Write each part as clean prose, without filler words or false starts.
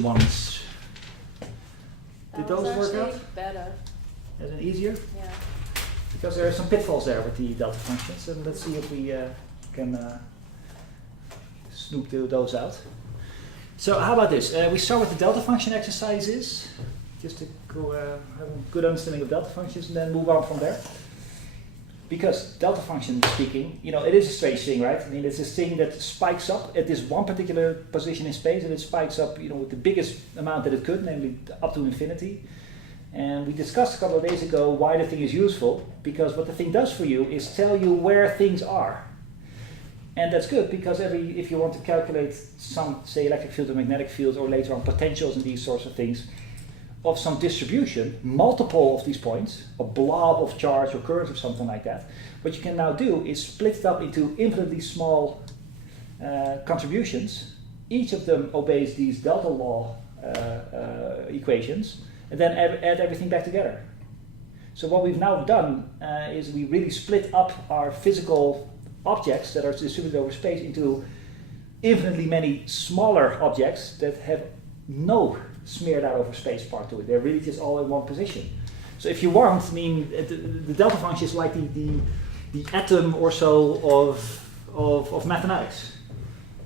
ones. Did those work out? Better. Is it easier? Yeah. Because there are some pitfalls there with the delta functions, and let's see if we can snoop those out. So how about this? We start with the delta function exercises, just to go have a good understanding of delta functions, and then move on from there. Because delta function speaking, it is a strange thing, right? I mean, it's this thing that spikes up at this one particular position in space, and it spikes up, with the biggest amount that it could, namely up to infinity. And we discussed a couple of days ago why the thing is useful, because what the thing does for you is tell you where things are. And that's good, because if you want to calculate some, say, electric field or magnetic field, or later on potentials and these sorts of things, of some distribution, multiple of these points, a blob of charge or current or something like that, what you can now do is split it up into infinitely small contributions. Each of them obeys these delta law equations, and then add everything back together. So what we've now done is we really split up our physical objects that are distributed over space into infinitely many smaller objects that have no smeared out over space part to it. They're really just all in one position. So if you want, the delta function is like the atom or so of mathematics,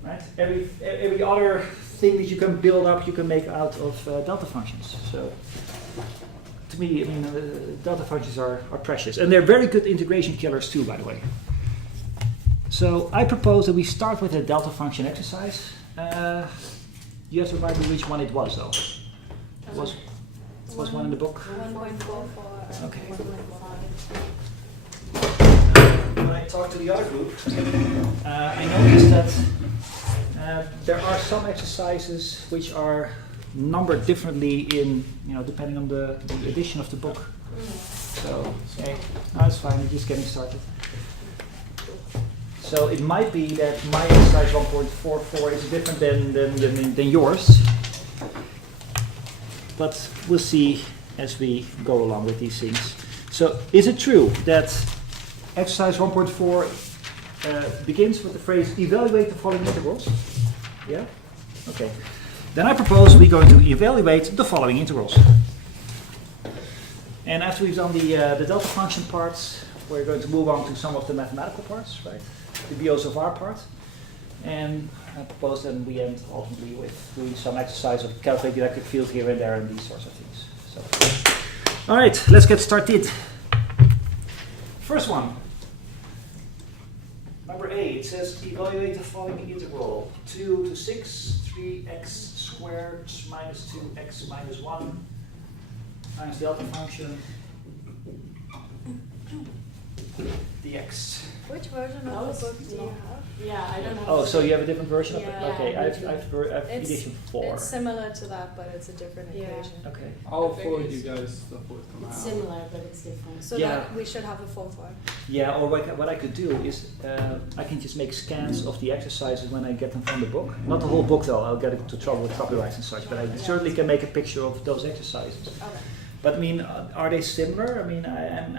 right? Every other thing that you can build up, you can make out of delta functions. So to me, delta functions are precious, and they're very good integration killers too, by the way. So I propose that we start with a delta function exercise. You have to remind me which one it was, though. Was one in the book? 1.44. Okay. 1.5. When I talked to the other group, I noticed that there are some exercises which are numbered differently in, depending on the edition of the book. So, okay, that's fine. We're just getting started. So it might be that my exercise 1.44 is different than yours, but we'll see as we go along with these things. So is it true that exercise 1.4 begins with the phrase evaluate the following integrals? Yeah? Okay. Then I propose we're going to evaluate the following integrals. And after we've done the delta function parts, we're going to move on to some of the mathematical parts, right? The bios of our part, and I propose that we end ultimately with doing some exercise of calculate the electric field here and there and these sorts of things. So, all right, let's get started. First one, number A. It says evaluate the following integral: 2 to 6, 3x squared minus 2x minus 1 times delta function dx. Which version of the book do you have? Yeah, I don't have. Oh, so you have a different version of it? Yeah. Okay, I have edition 4. It's similar to that, but it's a different equation. Okay. I'll forward you guys the fourth one. It's similar, but it's different. So Yeah. that we should have a fourth one. Yeah, or what I could do is I can just make scans of the exercises when I get them from the book. Not the whole book though, I'll get into trouble with copyrights and such, but I certainly can make a picture of those exercises. Okay. But are they similar?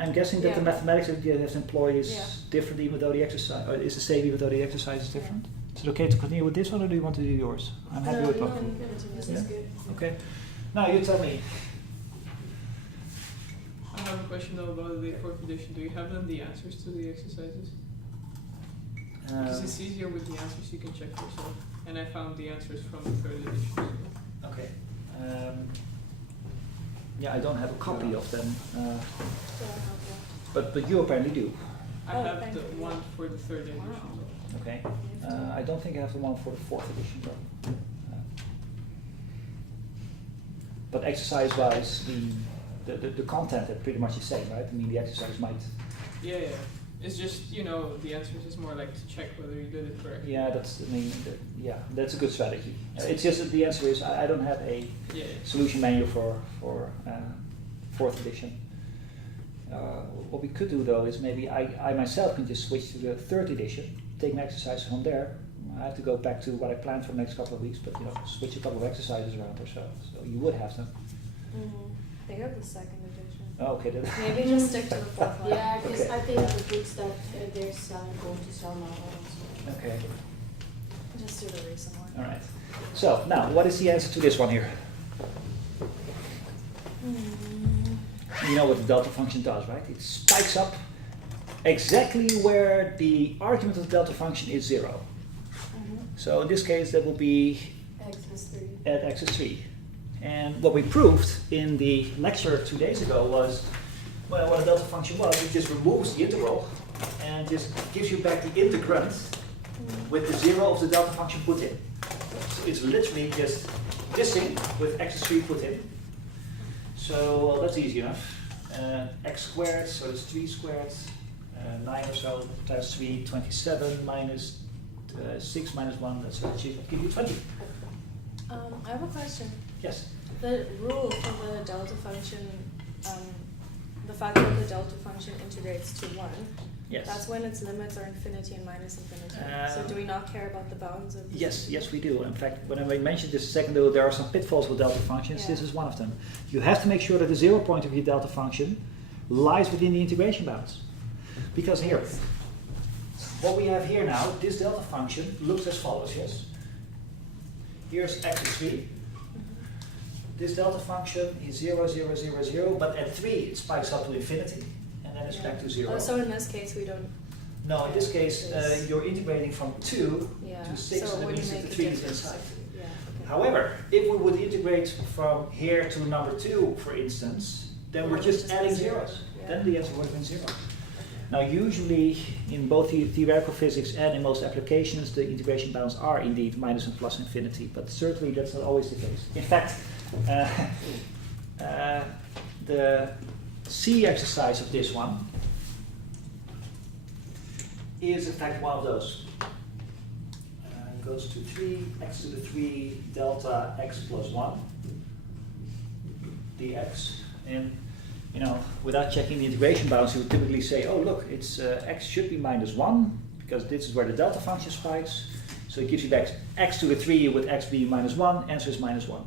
I'm guessing that the Yeah. mathematics that you have to employ is Yeah. different even though the exercise, or is the same even though the exercise is different? Is it okay to continue with this one, or do you want to do yours? I'm happy with both. This Yeah. is good. Okay. Now you tell me. I have a question though about the fourth edition. Do you have them the answers to the exercises? Because it's easier with the answers, you can check yourself. And I found the answers from the third edition. Okay. Yeah, I don't have a copy of them, but you apparently do. I Oh, have thank the you. one for the third edition though. Okay. I don't think I have the one for the fourth edition though. But exercise-wise, the content is pretty much the same, right? The exercise might. Yeah. It's just, the answers is more like to check whether you did it correctly. Yeah, that's a good strategy. It's just that the answer is I don't have a solution manual for fourth edition. What we could do though is maybe I myself can just switch to the third edition, take my exercises from there. I have to go back to what I planned for the next couple of weeks, but switch a couple of exercises around or so. So you would have them. They have the second edition. Oh, okay. Maybe just stick to the fourth one. Yeah, because Okay. I think the books that they're selling going to sell now also. Okay. Just do the recent one. All right. So now, what is the answer to this one here? You know what the delta function does, right? It spikes up exactly where the argument of the delta function is 0. So in this case, that will be X is 3. at x is 3. And what we proved in the lecture 2 days ago was, well, what a delta function was, it just removes the integral and just gives you back the integrand with the 0 of the delta function put in. So it's literally just this thing with x is 3 put in. So well, that's easy enough. X squared, so it's 3 squared, 9 or so times 3, 27 minus 6 minus 1, that's what should give you 20. I have a question. Yes? The rule for the delta function, the fact that the delta function integrates to 1, Yes. that's when its limits are infinity and minus infinity. So do we not care about the bounds of this? Yes, we do. In fact, when I mentioned this a second ago, there are some pitfalls with delta functions. Yeah. This is one of them. You have to make sure that the 0 point of your delta function lies within the integration bounds. Because here, what we have here now, this delta function looks as follows, yes? Here's x is 3. This delta function is 0, 0, 0, 0, but at 3 it spikes up to infinity, and then it's back to 0. Oh, so in this case we don't. No, in this case, you're integrating from 2 Yeah. to 6, So and that it means wouldn't that the make a 3 is difference. inside. Yeah. Okay. However, if we would integrate from here to number 2, for instance, then we're just adding zeros. Yeah. Then the answer would have been 0. Now, usually in both the theoretical physics and in most applications, the integration bounds are indeed minus and plus infinity, but certainly that's not always the case. In fact, the C exercise of this one is in fact one of those. It goes to 3, x to the 3 delta x plus 1 dx. And you know, without checking the integration bounds, you would typically say, oh look, it's x should be minus 1, because this is where the delta function spikes. So it gives you back x to the 3 with x being minus 1, answer is minus 1.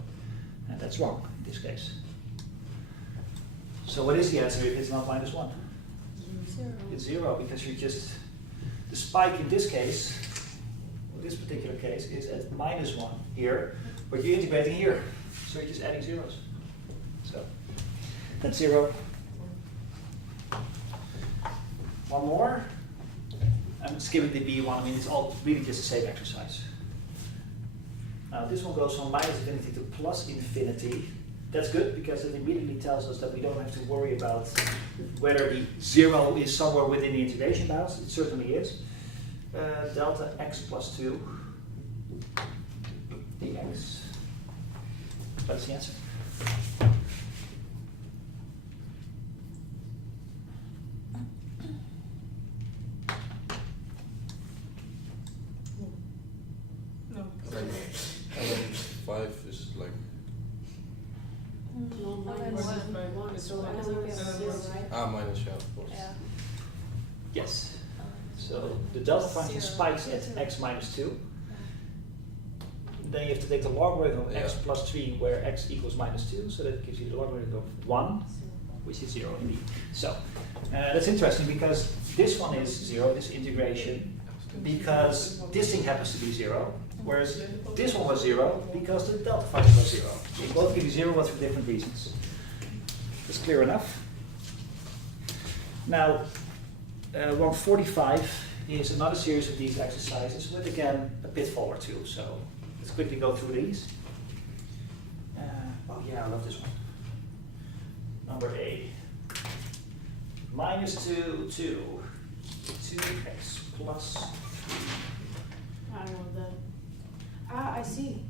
And that's wrong in this case. So what is the answer if it's not minus 1? 0. It's 0, because you're just, the spike in this case, or this particular case, is at minus 1 here, but you're integrating here. So you're just adding zeros. So that's 0. One more. I'm skipping the B one. I mean, it's all really just the same exercise. Now this one goes from minus infinity to plus infinity. That's good because it immediately tells us that we don't have to worry about whether the 0 is somewhere within the integration bounds. It certainly is. Delta x plus 2 dx. That's the answer. No. Element 5 is like No, minus Minus 1. So one. element is 0, right? minus, yeah, of course. Yeah. Yes. So the delta function 0. spikes at x minus 2. Then you have to take the logarithm of x Yeah. plus 3, where x equals minus 2, so that gives you the logarithm of 1, which is 0 indeed. So that's interesting because this one is 0, this integration, because this thing happens to be 0, whereas this one was 0 because the delta function was 0. They both give you 0, but for different reasons. That's clear enough. Now, 145 is another series of these exercises with, again, a pitfall or two. So let's quickly go through these. Oh yeah, I love this one. Number A. Minus 2, 2x plus 3. I don't know that. Ah, I see.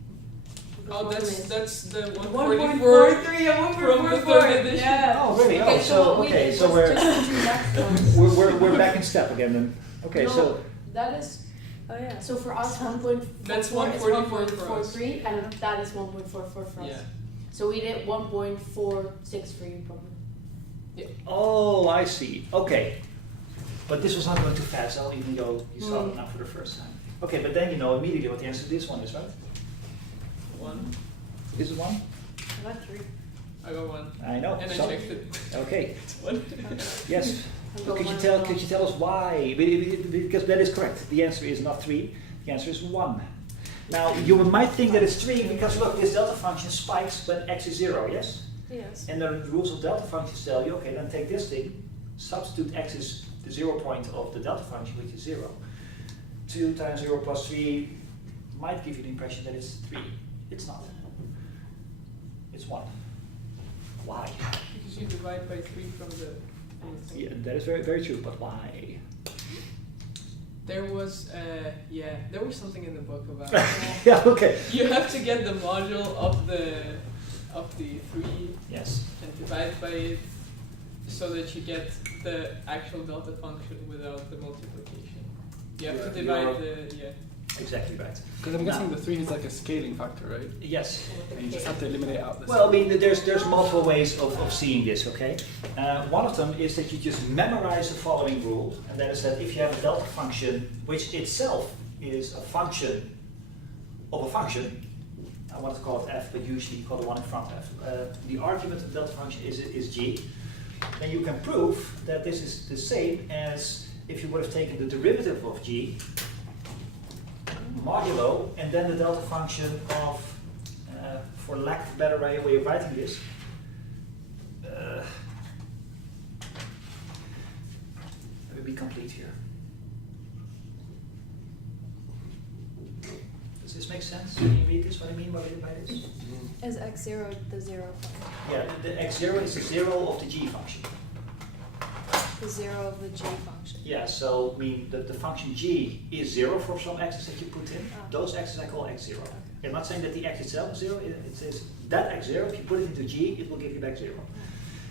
Oh, that's the 144 1.43 and from the 1.44. third edition. Yeah. Oh, really? Okay, Oh, so what we okay, did so was we're just the two next ones. we're back in step again then. Okay, No, so that is Oh yeah. so for us 1.44 That's is 144 for us. 1.43 and that is 1.44 for us. Yeah. So we did 1.46 for you probably. oh, I see. Okay, but this was not going too fast, even though you saw it now for the first time. Okay, but then you know immediately what the answer to this one is, right? 1. Is it 1? I got 3. I got 1. I know. And I so- checked it. Okay. It's 1. Yes. And Could you one tell? as Could well. you tell us why? Because that is correct. The answer is not 3. The answer is 1. Now, you might think that it's 3 because look, this delta function spikes when x is 0, yes? Yes. And the rules of delta functions tell you, okay, then take this thing, substitute x is the 0 point of the delta function, which is 0. 2 times 0 plus 3 might give you the impression that it's 3. It's not. It's 1. Why? Because you divide by 3 from the thing. Yeah, that is very, very true, but why? There was something in the book about Yeah, okay. you have to get the module of the 3 Yes. and divide by it so that you get the actual delta function without the multiplication. You have to divide the Exactly right. Because I'm guessing the 3 is like a scaling factor, right? Yes. And you just have to eliminate out this. Well, I mean, there's multiple ways of seeing this, okay? One of them is that you just memorize the following rule, and that is that if you have a delta function, which itself is a function of a function, I want to call it f, but usually you call the one in front f. The argument of the delta function is g. Then you can prove that this is the same as if you would have taken the derivative of g, modulo, and then the delta function of, for lack of a better way of writing this, let me be complete here. Does this make sense? Can you read this? What I mean by this? Is x0 the 0 point? Yeah, the x0 is the 0 of the g function. The 0 of the g function. Yeah, so I mean the function g is 0 for some x's that you put in. Ah. Those x's I call x0. Okay. I'm not saying that the x itself is 0, it says that x0, if you put it into g, it will give you back 0.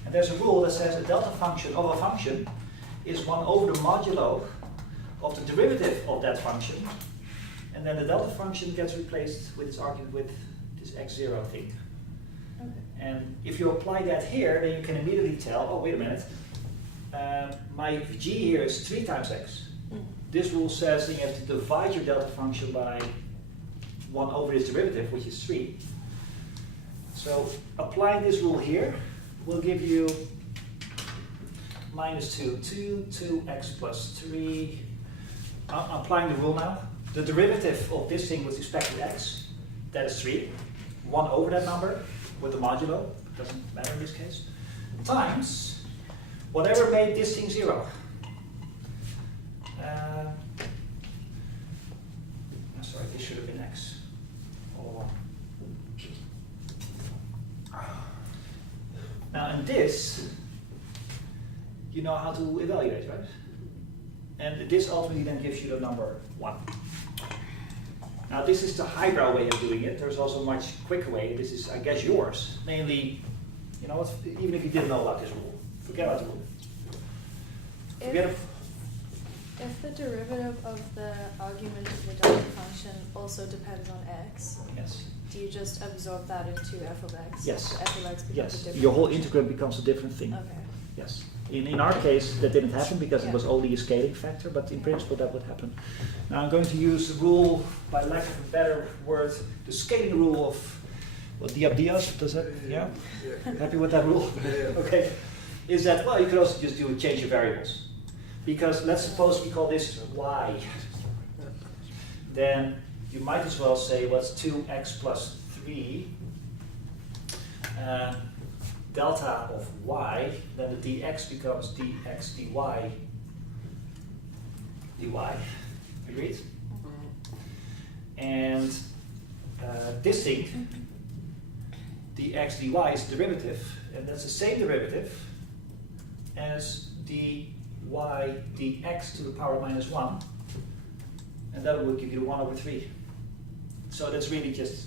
And there's a rule that says a delta function of a function is 1 over the modulo of the derivative of that function, and then the delta function gets replaced with its argument with this x0 thing. Okay. And if you apply that here, then you can immediately tell, oh wait a minute, my g here is 3 times x. Mm. This rule says that you have to divide your delta function by 1 over its derivative, which is 3. So applying this rule here will give you minus 2x plus 3. I'm applying the rule now. The derivative of this thing with respect to x, that is 3. 1 over that number with the modulo, doesn't matter in this case, times whatever made this thing 0. Sorry, this should have been x all along. Now, in this, you know how to evaluate, right? And this ultimately then gives you the number 1. Now, this is the highbrow way of doing it. There's also a much quicker way. This is, I guess, yours. Namely, you know what, even if you didn't know about this rule, forget about the rule. Forget it. If the derivative of the argument of the delta function also depends on x, Yes. do you just absorb that into f of x? Yes. So f of x becomes a Yes. different Your whole function? integrand becomes a different thing. Okay. Yes. In our case, that didn't happen because it Yeah. was only a scaling factor, but in Yeah. principle that would happen. Now I'm going to use the rule, by lack of a better word, the scaling rule of, what, Diabdias, does that, yeah? Happy with that rule? Okay. Is that, well, you could also just do a change of variables. Because let's suppose we call this y. Then you might as well say, well, it's 2x plus 3 delta of y, then the dx becomes dx dy. Agreed? And this thing, dx dy is the derivative, and that's the same derivative as dy dx to the power minus 1, and that will give you the 1 over 3. So that's really just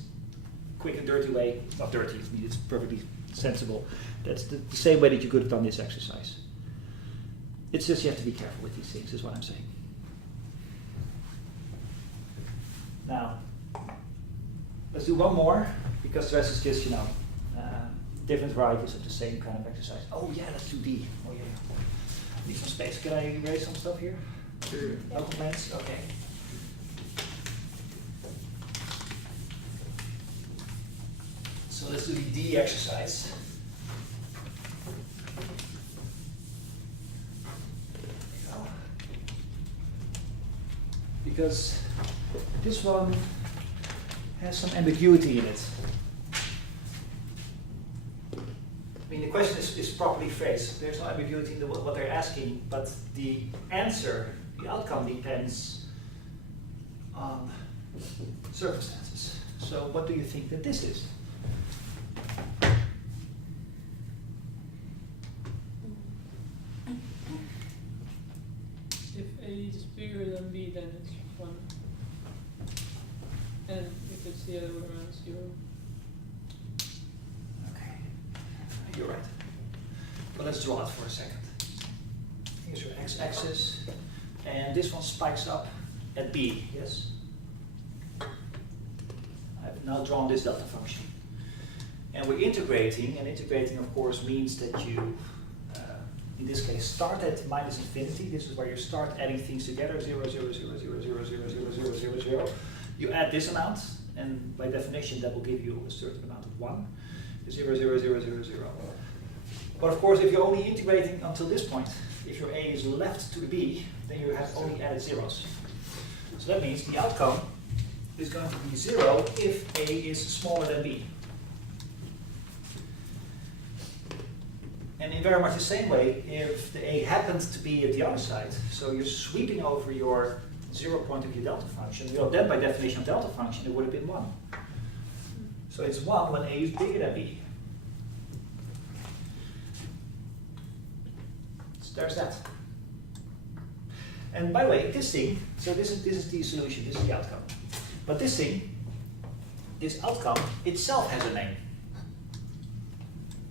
quick and dirty way, not dirty, I mean, it's perfectly sensible. That's the same way that you could have done this exercise. It's just you have to be careful with these things, is what I'm saying. Now, let's do one more, because the rest is just, you know, different varieties of the same kind of exercise. Oh yeah, let's do D. Oh yeah. Need some space. Can I erase some stuff here? Sure. No complaints? Okay. So let's do the D exercise. There you go. Because this one has some ambiguity in it. I mean, the question is properly phrased. There's no ambiguity in what they're asking, but the answer, the outcome, depends on circumstances. So what do you think that this is? If A is bigger than B, then it's 1. And if it's the other way around, 0. Okay, you're right. But let's draw it for a second. Here's your x-axis, and this one spikes up at B, yes? I've now drawn this delta function. And we're integrating, and integrating of course means that you, in this case, start at minus infinity. This is where you start adding things together, 0, 0, 0, 0, 0, 0, 0, 0, 0, 0. You add this amount, and by definition that will give you a certain amount of 1, 0, 0, 0, 0, 0. But of course, if you're only integrating until this point, if your A is left to the B, then you have only added zeros. So that means the outcome is going to be 0 if A is smaller than B. And in very much the same way, if the A happens to be at the other side, so you're sweeping over your 0 point of your delta function, well, then by definition of delta function, it would have been 1. So it's 1 when A is bigger than B. So there's that. And by the way, this thing, so this is the solution, this is the outcome. But this thing, this outcome itself has a name.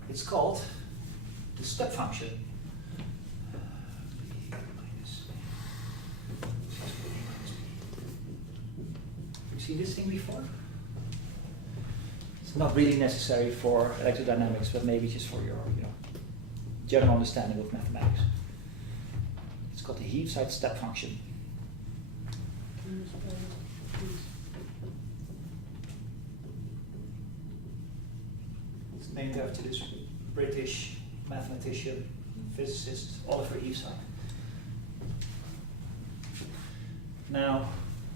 It's called the step function. Have you seen this thing before? It's not really necessary for electrodynamics, but maybe just for your general understanding of mathematics. It's called the Heaviside step function. It's named after this British mathematician, physicist, Oliver Heaviside. Now,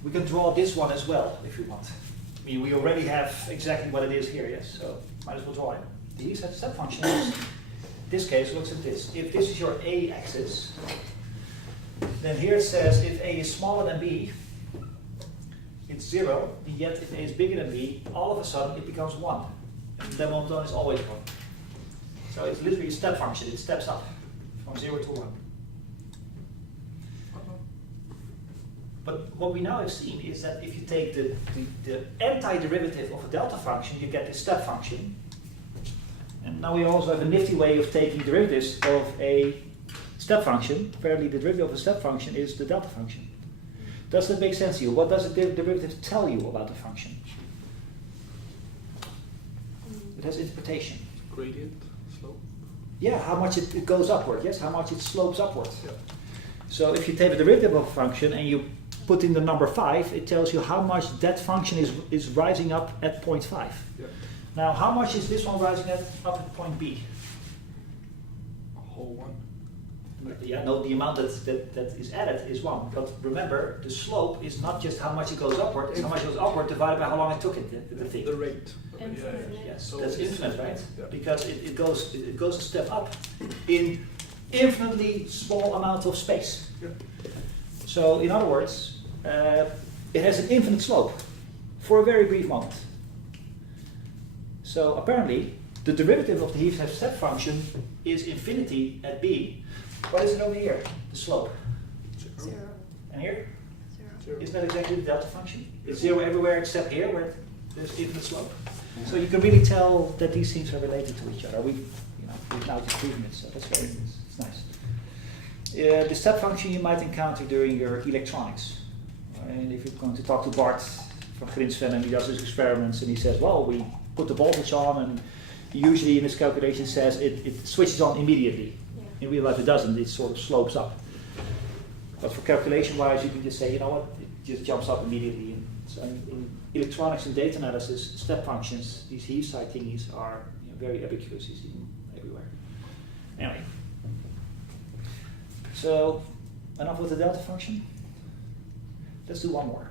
we can draw this one as well if you want. I mean, we already have exactly what it is here, yes? So, might as well draw it. The Heaviside step function is, in this case, looks at this. If this is your A axis, then here it says if A is smaller than B, it's 0, and yet if A is bigger than B, all of a sudden it becomes 1. And the momentum is always 1. So it's literally a step function, it steps up from 0 to 1. But what we now have seen is that if you take the antiderivative of a delta function, you get this step function. And now we also have a nifty way of taking derivatives of a step function. Apparently the derivative of a step function is the delta function. Does that make sense to you? What does the derivative tell you about the function? It has interpretation. Gradient, slope. Yeah, how much it goes upward, yes? How much it slopes upward. Yeah. So if you take the derivative of a function and you put in the number 5, it tells you how much that function is rising up at point 5. Yeah. Now, how much is this one rising up at point B? A whole 1. Yeah, no, the amount that is added is 1. But remember, the slope is not just how much it goes upward, it's how much it goes upward divided by how long it took it, the thing. The rate. Infinite. Yes, So that's it's- infinite, right? Yeah. Because it goes a step up in infinitely small amount of space. Yeah. So in other words, it has an infinite slope for a very brief moment. So apparently, the derivative of the Heaviside step function is infinity at B. What is it over here? The slope. 0. And here? 0. Isn't that exactly the delta function? It's 0 everywhere except here where there's infinite slope. So you can really tell that these things are related to each other. We've now just proven it, so that's very it's nice. The step function you might encounter during your electronics. And if you're going to talk to Bart from Grinsven and he does his experiments and he says, well, we put the voltage on and usually in his calculation says it switches on immediately. Yeah. In real life it doesn't, it sort of slopes up. But for calculation wise you can just say, you know what, it just jumps up immediately. And so in electronics and data analysis, step functions, these Heaviside thingies are very ubiquitous, you see them everywhere. Anyway, so enough with the delta function. Let's do one more.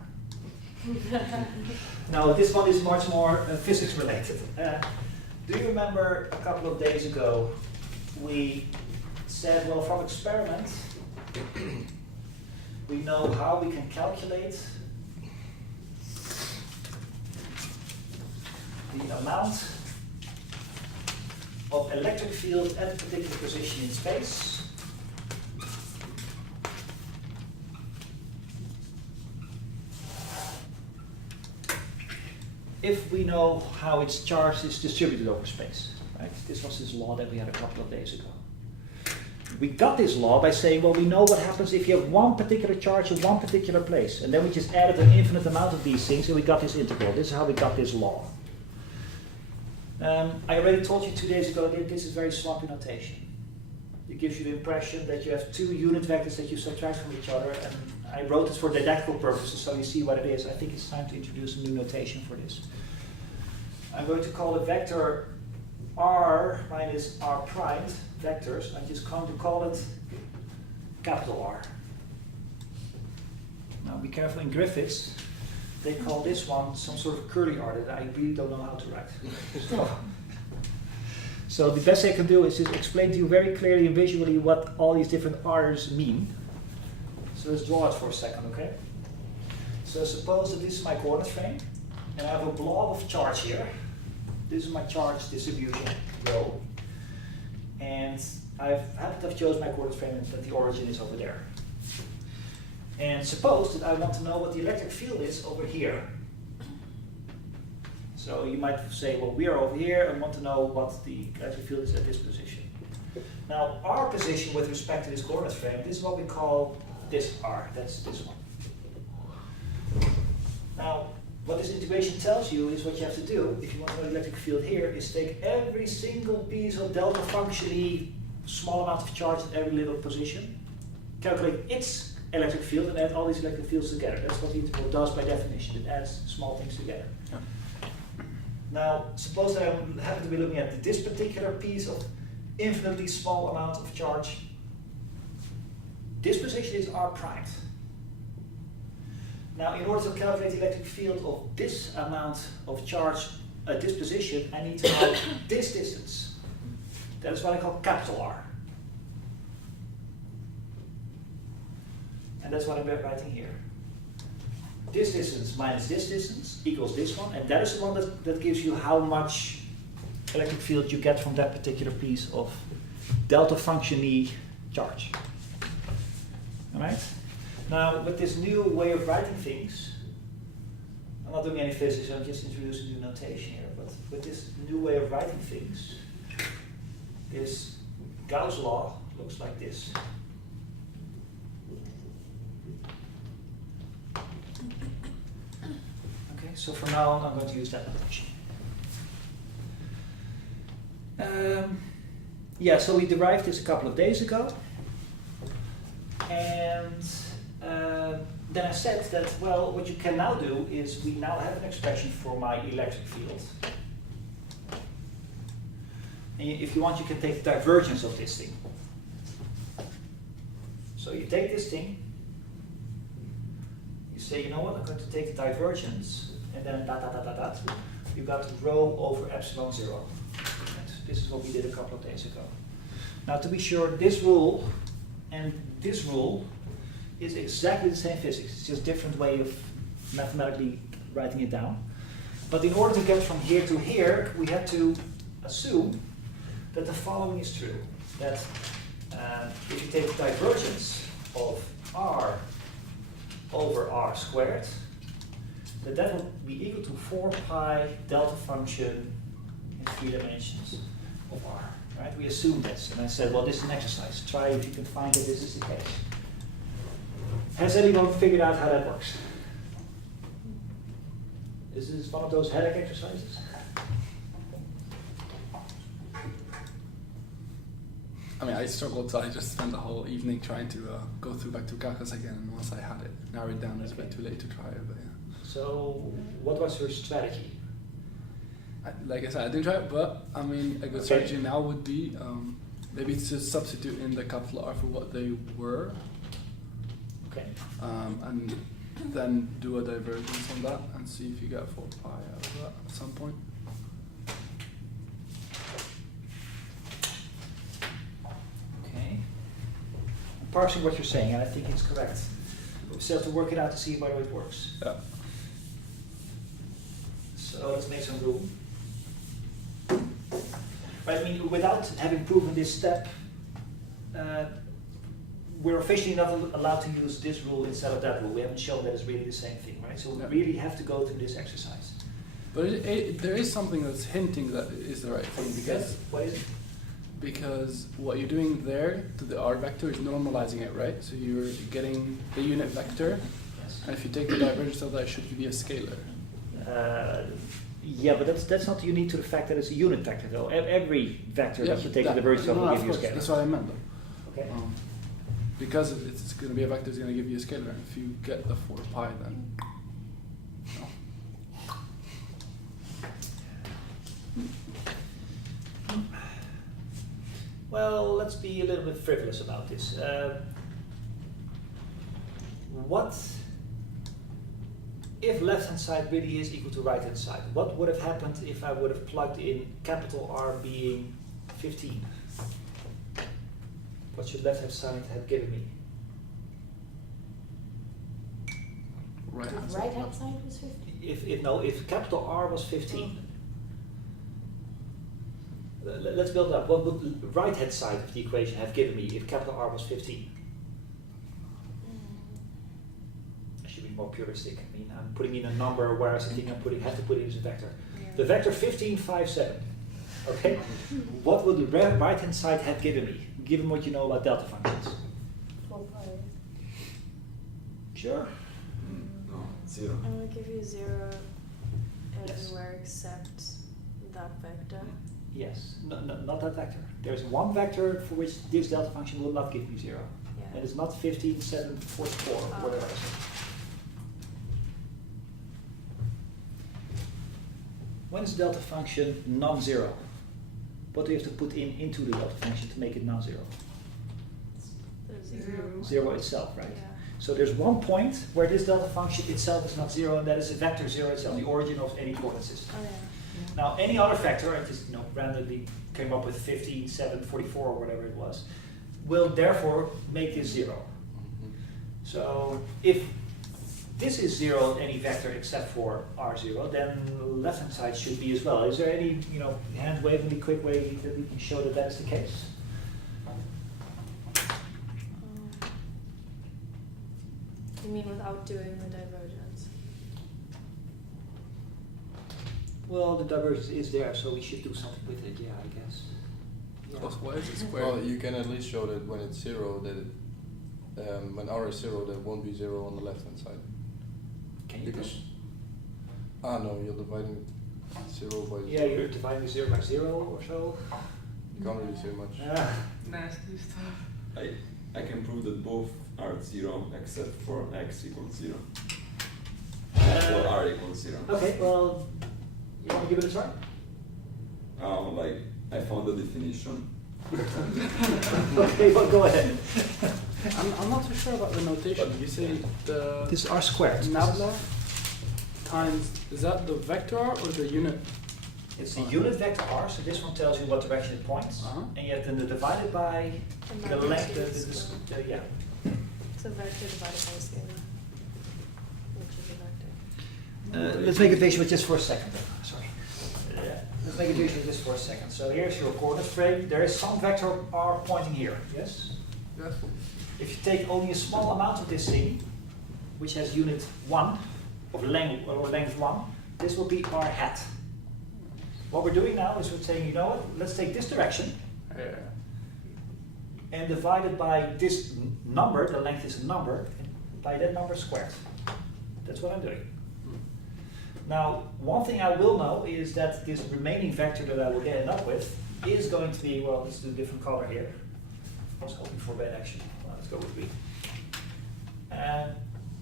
No, this one is much more physics related. Do you remember a couple of days ago we said, well, from experiment we know how we can calculate the amount of electric field at a particular position in space if we know how its charge is distributed over space. Right? This was this law that we had a couple of days ago. We got this law by saying, well, we know what happens if you have one particular charge in one particular place. And then we just added an infinite amount of these things and we got this integral. This is how we got this law. I already told you 2 days ago that this is very sloppy notation. It gives you the impression that you have two unit vectors that you subtract from each other. And I wrote this for didactical purposes so you see what it is. I think it's time to introduce a new notation for this. I'm going to call the vector r minus r primed vectors. I'm just going to call it capital R. Now be careful, in Griffiths they call this one some sort of curly R that I really don't know how to write. So the best I can do is just explain to you very clearly and visually what all these different R's mean. So let's draw it for a second, okay? So suppose that this is my coordinate frame and I have a blob of charge here. This is my charge distribution, rho. And I've happened to have chosen my coordinate frame and that the origin is over there. And suppose that I want to know what the electric field is over here. So you might say, well, we are over here and want to know what the electric field is at this position. Now, our position with respect to this coordinate frame, this is what we call this R, that's this one. Now, what this integration tells you is what you have to do, if you want to know the electric field here, is take every single piece of delta function-y small amount of charge at every little position, calculate its electric field and add all these electric fields together. That's what the integral does by definition. It adds small things together. Yeah. Now, suppose that I happen to be looking at this particular piece of infinitely small amount of charge. This position is r primed. Now, in order to calculate the electric field of this amount of charge at this position, I need to know this distance. That is what I call capital R. And that's what I'm writing here. This distance minus this distance equals this one, and that is the one that gives you how much electric field you get from that particular piece of delta function-y charge. Alright? Now, with this new way of writing things, I'm not doing any physics, I'm just introducing new notation here, but with this new way of writing things, this Gauss law looks like this. Okay, so from now on I'm going to use that notation. Yeah, so we derived this a couple of days ago, and then I said that, well, what you can now do is we now have an expression for my electric field. And if you want, you can take the divergence of this thing. So you take this thing, you say, you know what, I'm going to take the divergence, and then dot, dot, dot, dot, dot. You got rho over epsilon 0. And this is what we did a couple of days ago. Now, to be sure, this rule and this rule is exactly the same physics. It's just a different way of mathematically writing it down. But in order to get from here to here, we have to assume that the following is true. That if you take the divergence of r over r squared, that will be equal to 4 pi delta function in 3 dimensions of r. Right? We assume this, and I said, well, this is an exercise. Try if you can find that this is the case. Has anyone figured out how that works? Is this one of those headache exercises? I mean, I struggled, so I just spent the whole evening trying to go through back to Gagas again, and once I had it narrowed down, it was a bit too late to try it, but yeah. So, what was your strategy? Like I said, I didn't try it, but I mean, a good Okay. strategy now would be maybe to substitute in the capital R for what they were, Okay. and then do a divergence on that and see if you get 4 pi out of that at some point. Okay. I'm parsing what you're saying, and I think it's correct. We still have to work it out to see whether it works. Yeah. So let's make some room. Right, I mean, without having proven this step, we're officially not allowed to use this rule instead of that rule. We haven't shown that it's really the same thing, right? So we Yeah. really have to go through this exercise. But there is something that's hinting that it is the right thing because What is it? because what you're doing there to the r vector is normalizing it, right? So you're getting the unit vector, Yes. and if you take the divergence of that, it should give you a scalar. Yeah, but that's not unique to the fact that it's a unit vector, though. Every vector that you take the divergence of will give you a course, scalar. that's what I meant, though. Okay. Because it's going to be a vector, it's going to give you a scalar. And if you get the 4 pi, then no. Well, let's be a little bit frivolous about this. What if left-hand side really is equal to right-hand side? What would have happened if I would have plugged in capital R being 15? What should left-hand side have given me? Right hand The side. right hand side was 50. If capital R was 15, let's build it up. What would the right-hand side of the equation have given me if capital R was 15? I should be more puristic. I mean, I'm putting in a number, whereas I think have to put it as a vector. The vector 15, 5, 7. Okay? What would the right-hand side have given me, given what you know about delta functions? 4 pi. Sure? No, 0. I will give you 0 Yes. everywhere except that vector. Yes. No, not that vector. There's one vector for which this delta function will not give me 0. Yeah. And it's not 15, 7, 44, or whatever. When is delta function non-zero? What do you have to put into the delta function to make it non-zero? The 0. Zero itself, right? Yeah. So there's one point where this delta function itself is not zero, and that is a vector 0 itself, the origin of any coordinate system. Oh yeah. Now, any other vector, I just randomly came up with 15, 7, 44, or whatever it was, will therefore make this 0. So if this is 0 any vector except for R0, then left-hand side should be as well. Is there any hand-wavingly quick way that we can show that that is the case? You mean without doing the divergence? Well, the divergence is there, so we should do something with it, yeah, I guess. Yeah. Plus, why is it square? Well, you can at least show that when it's 0, that when R is 0, there won't be 0 on the left-hand side. Can you Because no, you're dividing 0 by 0. Yeah, you're dividing 0 by 0 or so. You can't really say much. Nasty stuff. I can prove that both are 0 except for x equals 0. Or r equals 0. Okay, well, you want to give it a try? Like, I found the definition. Okay, well, go ahead. I'm not so sure about the notation. You say the This is R squared. nabla times, is that the vector r or the unit? It's the unit vector R, so this one tells you what direction it points, and you have then divided by the length, yeah. It's a vector divided by a scalar, which is a vector. Let's make it visual just for a second. Sorry. Let's make it visual just for a second. So here's your coordinate frame. There is some vector R pointing here. Yes? Yes. If you take only a small amount of this thing, which has unit 1, of length 1, this will be R hat. What we're doing now is we're saying, you know what, let's take this direction and divide it by this number, the length is a number, by that number squared. That's what I'm doing. Now, one thing I will know is that this remaining vector that I will end up with is going to be, well, let's do a different color here. I was hoping for red actually. Well, let's go with green.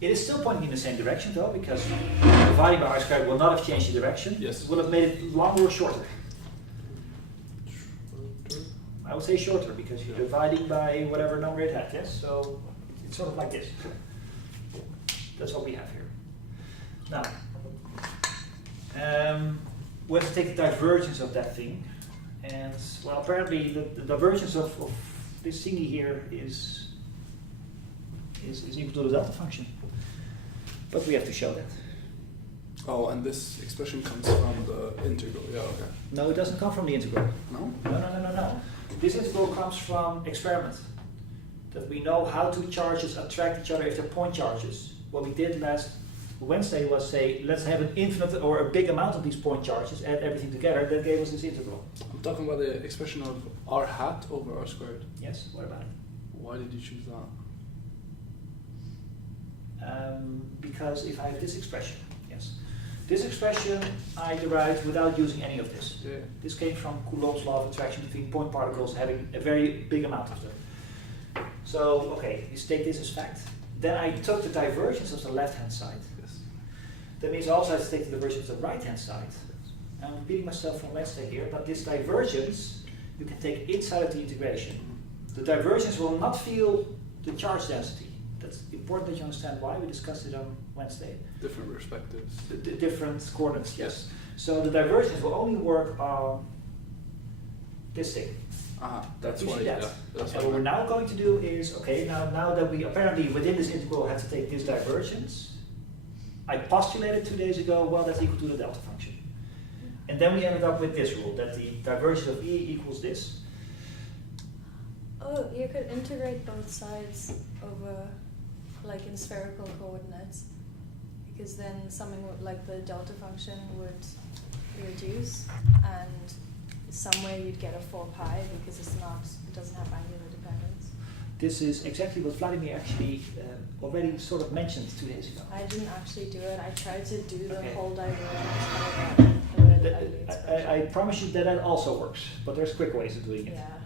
It is still pointing in the same direction though, because dividing by R squared will not have changed the direction. Yes. It will have made it longer or shorter. I would say shorter because you're dividing by whatever number it had, yes? So it's sort of like this. That's what we have here. Now, we have to take the divergence of that thing, and well, apparently the divergence of this thingy here is equal to the delta function. But we have to show that. Oh, and this expression comes from the integral. Yeah, okay. No, it doesn't come from the integral. No? No. This integral comes from experiment. That we know how two charges attract each other if they're point charges. What we did last Wednesday was say, let's have an infinite or a big amount of these point charges, add everything together, that gave us this integral. I'm talking about the expression of r hat over r squared. Yes, what about it? Why did you choose that? Because if I have this expression, yes. This expression I derived without using any of this. Yeah. This came from Coulomb's law of attraction between point particles having a very big amount of them. So, okay, you take this as fact. Then I took the divergence of the left-hand side. Yes. That means I also have to take the divergence of the right-hand side. I'm repeating myself from Wednesday here, but this divergence you can take inside of the integration. The divergence will not feel the charge density. That's important that you understand why. We discussed it on Wednesday. Different perspectives. The different coordinates, yes. So the divergence will only work on this thing. That's You why. see that? Yeah, that's And why. what we're now going to do is, okay, now that we apparently within this integral have to take this divergence, I postulated 2 days ago, well, that's equal to the delta function. And then we ended up with this rule, that the divergence of E equals this. Oh, you could integrate both sides over, like in spherical coordinates, because then something like the delta function would reduce, and somewhere you'd get a 4 pi because it doesn't have angular dependence. This is exactly what Vladimir actually already sort of mentioned 2 days ago. I didn't actually do it. I tried to do the Okay. whole divergence, but I got a really ugly expression. I promise you that also works, but there's quick ways of doing it. Yeah.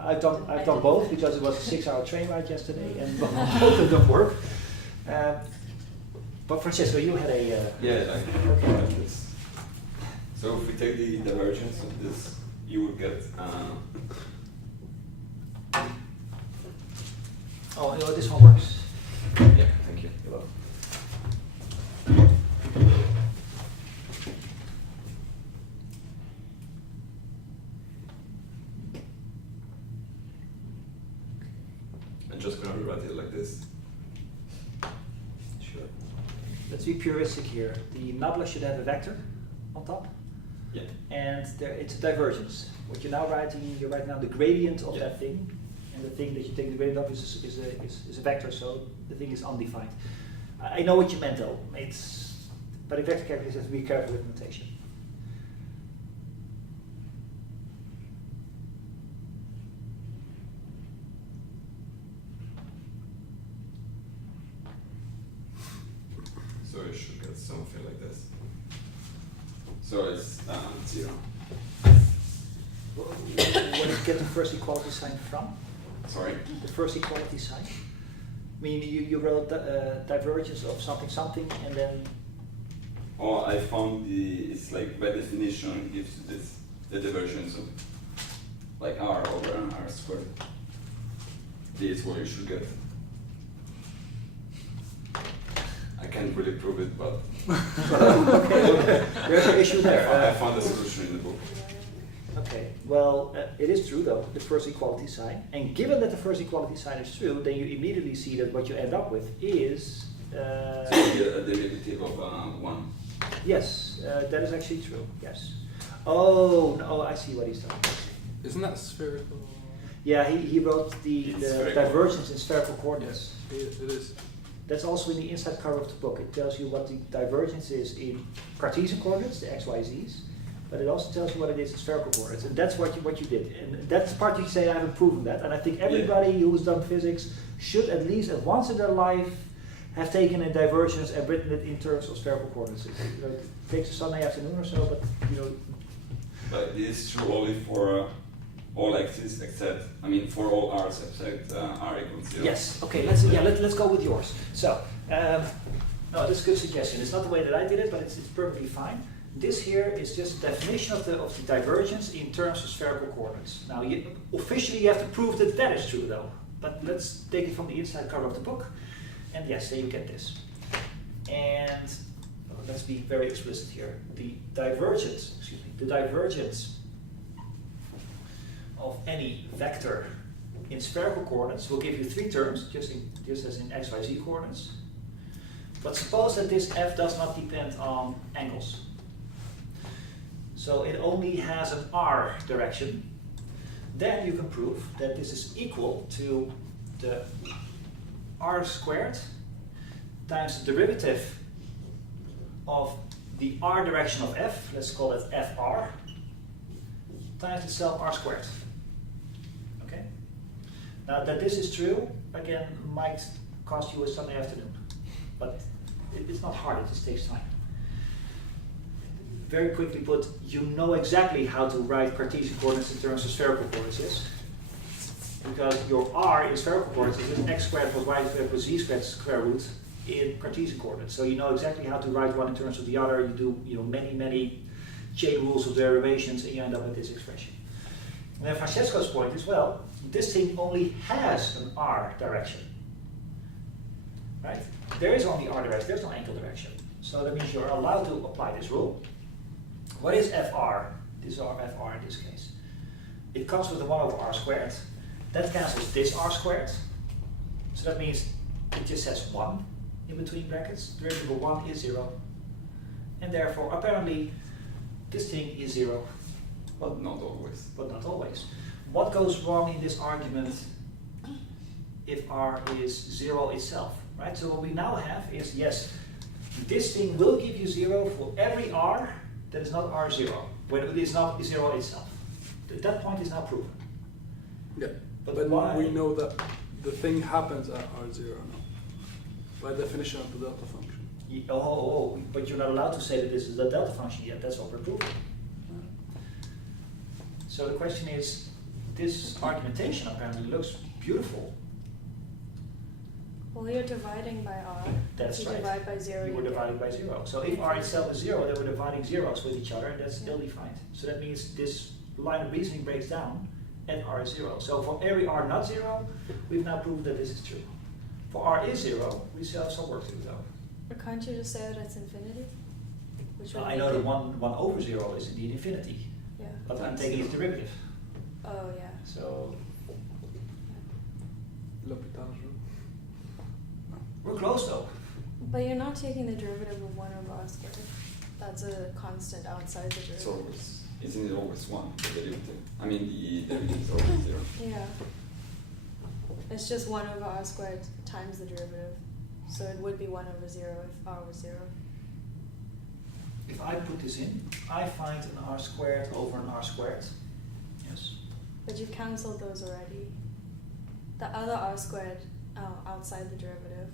I've done both because it was a 6-hour train ride yesterday, and both of them work. But Francesco, you had a Yeah, I can like this. So if we take the divergence of this, you will get oh, this one works. yeah, thank you. You're welcome. I'm just gonna rewrite it like this. Sure. Let's be puristic here. The nabla should have a vector on top, Yeah. and it's a divergence. What you're now writing, you're writing down the gradient of Yeah. that thing, and the thing that you take the gradient of is a vector, so the thing is undefined. I know what you meant though. But in vector calculus, you have to be careful with notation. So you should get something like this. So it's 0. Where did you get the first equality sign from? Sorry. The first equality sign? I mean, you wrote divergence of something, and then Oh, I found it's like by definition it gives you this, the divergence of like r over r squared. This is what you should get. I can't really prove it, but okay, there's an issue there. I found the solution in the book. Okay, well, it is true though, the first equality sign. And given that the first equality sign is true, then you immediately see that what you end up with is... So you get a derivative of 1. yes, that is actually true, yes. Oh, no, I see what he's talking about. Isn't that spherical? Yeah, he wrote the It's spherical. divergence in spherical coordinates. Yes, it is. That's also in the inside cover of the book. It tells you what the divergence is in Cartesian coordinates, the x, y, z's, but it also tells you what it is in spherical coordinates, and that's what you did. And that's the part you say I haven't proven that, and I think everybody who's done physics should at least once in their life have taken a divergence and written it in terms of spherical coordinates. It takes a Sunday afternoon or so, but But this is true only for all x's except, for all r's except r equals 0. yes. Okay, let's go with yours. So, no, that's a good suggestion. It's not the way that I did it, but it's perfectly fine. This here is just a definition of the divergence in terms of spherical coordinates. Now, officially you have to prove that that is true though. But let's take it from the inside cover of the book. And yes, there you get this. And let's be very explicit here. The divergence of any vector in spherical coordinates will give you three terms, just as in x, y, z coordinates. But suppose that this f does not depend on angles. So it only has an r direction. Then you can prove that this is equal to the r squared times the derivative of the r direction of f, let's call it fr, times itself r squared. Okay? Now that this is true, again, might cost you a Sunday afternoon. But it's not hard, it just takes time. Very quickly put, you know exactly how to write Cartesian coordinates in terms of spherical coordinates, yes? Because your r in spherical coordinates is x squared plus y squared plus z squared square root in Cartesian coordinates. So you know exactly how to write one in terms of the other. You do many chain rules of derivations, and you end up with this expression. And then Francesco's point is, well, this thing only has an r direction. Right? There is only r direction, there's no angle direction. So that means you're allowed to apply this rule. What is fr? This is fr in this case. It comes with a 1 over r squared. That cancels this r squared. So that means it just says 1 in between brackets. Derivative of 1 is 0. And therefore, apparently, this thing is 0. But not always. But not always. What goes wrong in this argument if r is 0 itself? Right? So what we now have is, yes, this thing will give you 0 for every r that is not r0, when it is not 0 itself. That point is now proven. Yeah, But but why? we know that the thing happens at R0 now, by definition of the delta function. But you're not allowed to say that this is the delta function yet, that's what we're proving. So the question is, this argumentation apparently looks beautiful. Well, you're dividing by r. That's if you right. divide by 0, You were get- dividing by 0. So if r itself is 0, then we're dividing zeros with each other, and that's still defined. So that means this line of reasoning breaks down and r is 0. So for every r not 0, we've now proved that this is true. For r is 0, we still have some work to do though. Or can't you just say that it's infinity? Which would I make know that it- 1 over 0 is indeed infinity, Yeah. but I'm taking its derivative. Oh, yeah. So L'Hopital's rule. we're close though. But you're not taking the derivative of 1 over r squared. That's a constant outside the It's derivative. always, isn't it always 1, the derivative? I mean, the derivative is always 0. Yeah. It's just 1 over r squared times the derivative. So it would be 1 over 0 if r was 0. If I put this in, I find an r squared over an r squared. Yes. But you've cancelled those already. The other r squared outside the derivative.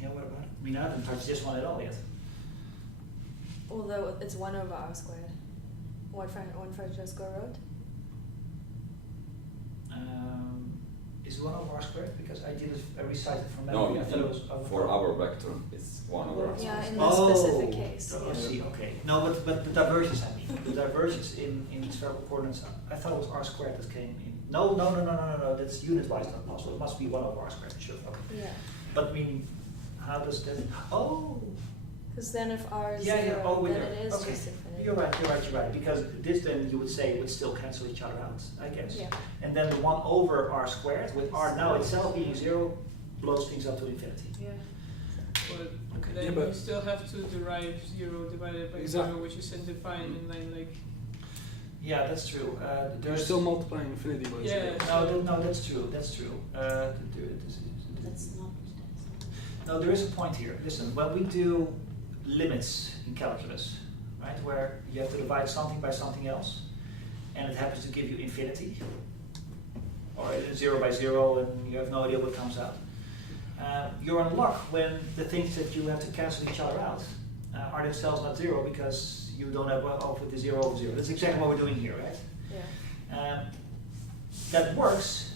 Yeah, what about it? I mean, I haven't touched this one at all yet. Although it's 1 over r squared. What Francesco wrote? Is it 1 over r squared? Because I recited from No, memory. I thought it was for our vector, it's 1 over r. Yeah, in Oh, this specific case. I Yeah. see, okay. No, but the divergence, I mean. The divergence in spherical coordinates, I thought it was r squared that came in. No, that's unit-wise not possible. It must be 1 over r squared, sure. Okay. Yeah. But I mean, how does that, oh. Because then if r is Yeah, 0, oh, then yeah, it is okay. just infinity. You're right. Because this then you would say would still cancel each other out, I guess. Yeah. And then the 1 over r squared, with r now itself being 0, blows things up to infinity. Yeah. But Okay. then Yeah, but- you still have to derive 0 divided by Exactly. 0, which is defined in line like. Yeah, that's true. You're There's still multiplying infinity by Yeah. 0. No, that's true. That's true. That's not. No, there is a point here. Listen, when we do limits in calculus, right, where you have to divide something by something else, and it happens to give you infinity, or 0 by 0, and you have no idea what comes out. You're in luck when the things that you have to cancel each other out are themselves not 0 because you don't have off with the 0 over 0. That's exactly what we're doing here, right? Yeah. That works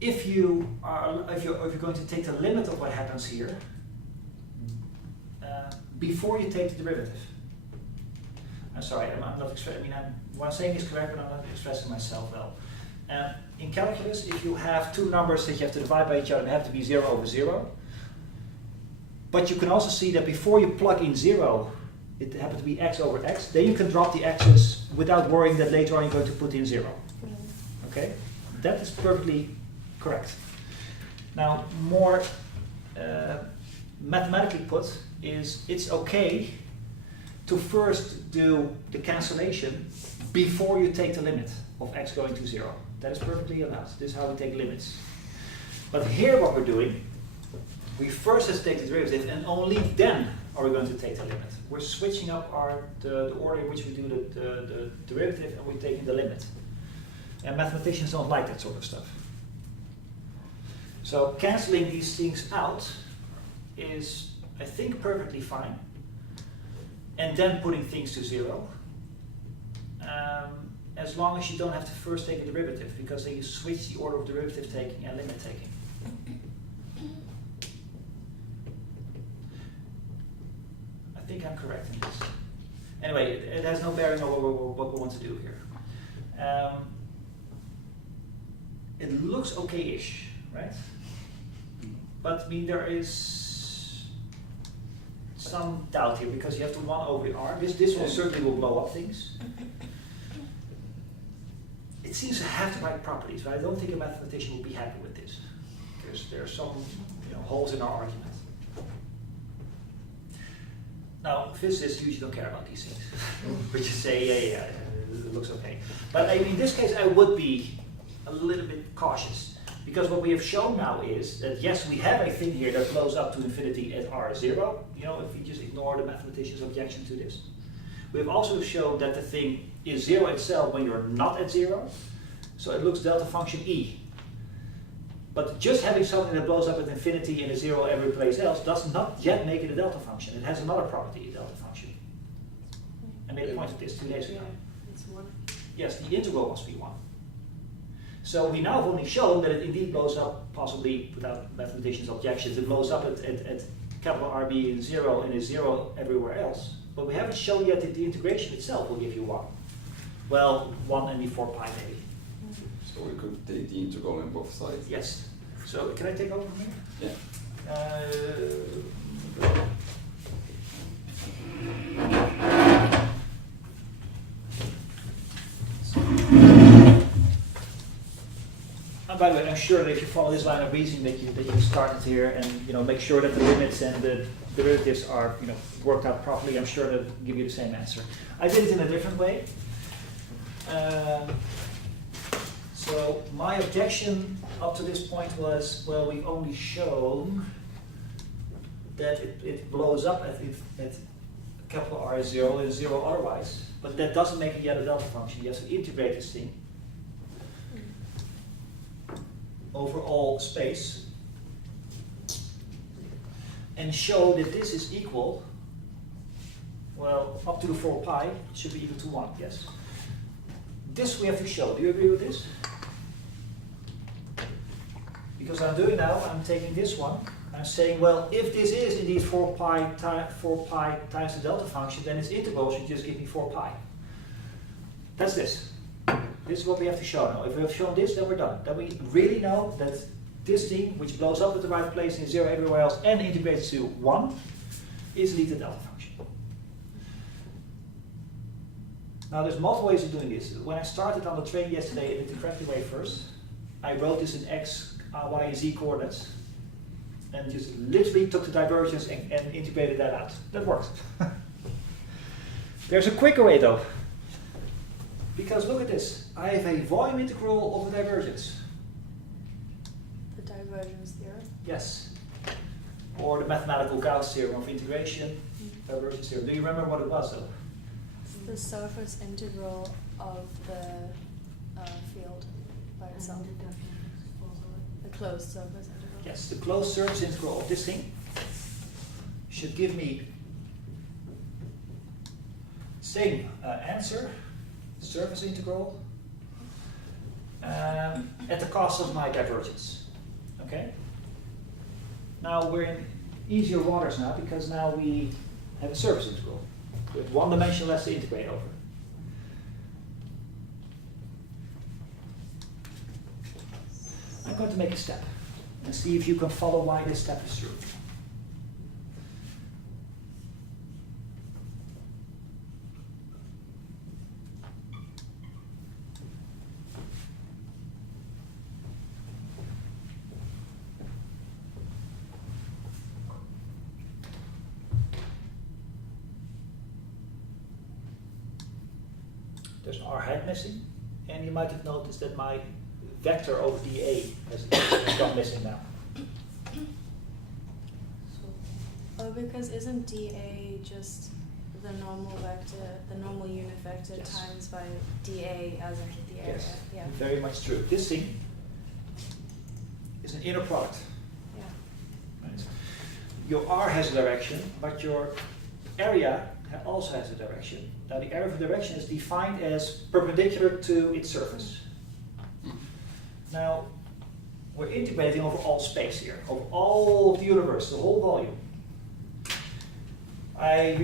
if you're going to take the limit of what happens here before you take the derivative. I'm sorry, I'm not what I'm saying is correct, but I'm not expressing myself well. In calculus, if you have two numbers that you have to divide by each other and have to be 0 over 0, But you can also see that before you plug in 0, it happens to be x over x, then you can drop the x's without worrying that later on you're going to put in 0. Okay? That is perfectly correct. Now, more mathematically put, is it's okay to first do the cancellation before you take the limit of x going to 0. That is perfectly allowed. This is how we take limits. But here what we're doing, we first have to take the derivative and only then are we going to take the limit. We're switching up the order in which we do the derivative and we're taking the limit. And mathematicians don't like that sort of stuff. So cancelling these things out is, I think, perfectly fine. And then putting things to 0. As long as you don't have to first take a derivative, because then you switch the order of derivative taking and limit taking. I think I'm correct in this. Anyway, it has no bearing on what we want to do here. It looks okay-ish, right? But I mean, there is some doubt here because you have to 1 over the r. This one certainly will blow up things. It seems to have the right properties, but I don't think a mathematician will be happy with this. There are some holes in our argument. Now, physicists usually don't care about these things. We just say, yeah, it looks okay. But in this case, I would be a little bit cautious. Because what we have shown now is that, yes, we have a thing here that blows up to infinity at r0, if we just ignore the mathematician's objection to this. We have also shown that the thing is 0 itself when you're not at 0, so it looks delta function e. But just having something that blows up at infinity and is 0 every place else does not yet make it a delta function. It has another property, a delta function. I made a point of this 2 days ago. It's 1. Yes, the integral must be 1. So we now have only shown that it indeed blows up, possibly without mathematicians' objections, it blows up at capital R being 0 and is 0 everywhere else. But we haven't shown yet that the integration itself will give you 1. Well, 1 and the 4 pi maybe. So we could take the integral on both sides. Yes. So can I take over from here? Yeah. By the way, I'm sure that if you follow this line of reasoning that you started here and make sure that the limits and the derivatives are worked out properly, I'm sure they'll give you the same answer. I did it in a different way. So my objection up to this point was, well, we've only shown that it blows up at capital R is 0 and 0 otherwise, but that doesn't make it yet a delta function. You have to integrate this thing over all space and show that this is equal, well, up to the 4 pi, it should be equal to 1, yes? This we have to show. Do you agree with this? Because I'm doing now, I'm taking this one, I'm saying, well, if this is indeed 4 pi times the delta function, then its integral should just give me 4 pi. That's this. This is what we have to show now. If we have shown this, then we're done. Then we really know that this thing, which blows up at the right place and is 0 everywhere else and integrates to 1, is indeed the delta function. Now there's multiple ways of doing this. When I started on the train yesterday, I did the correct way first. I wrote this in x, y, and z coordinates and just literally took the divergence and integrated that out. That works. There's a quicker way though. Because look at this, I have a volume integral of the divergence. The divergence theorem. Yes. Or the mathematical Gauss theorem of integration, divergence theorem. Do you remember what it was though? It's the surface integral of the field by itself. The closed surface integral. Yes, the closed surface integral of this thing should give me same answer. Surface integral at the cost of my divergence. Okay? Now we're in easier waters now because now we have a surface integral with 1 dimension less to integrate over. I'm going to make a step and see if you can follow why this step is true. there's an r hat missing, and you might have noticed that my vector over dA has gone missing now. Oh, because isn't dA just the normal vector, the normal unit vector Yes. times by dA as in the area? Yes, Yeah. very much true. This thing is an inner product. Yeah. Right? Your r has a direction, but your area also has a direction. Now the area of direction is defined as perpendicular to its surface. Now we're integrating over all space here, over all of the universe, the whole volume. I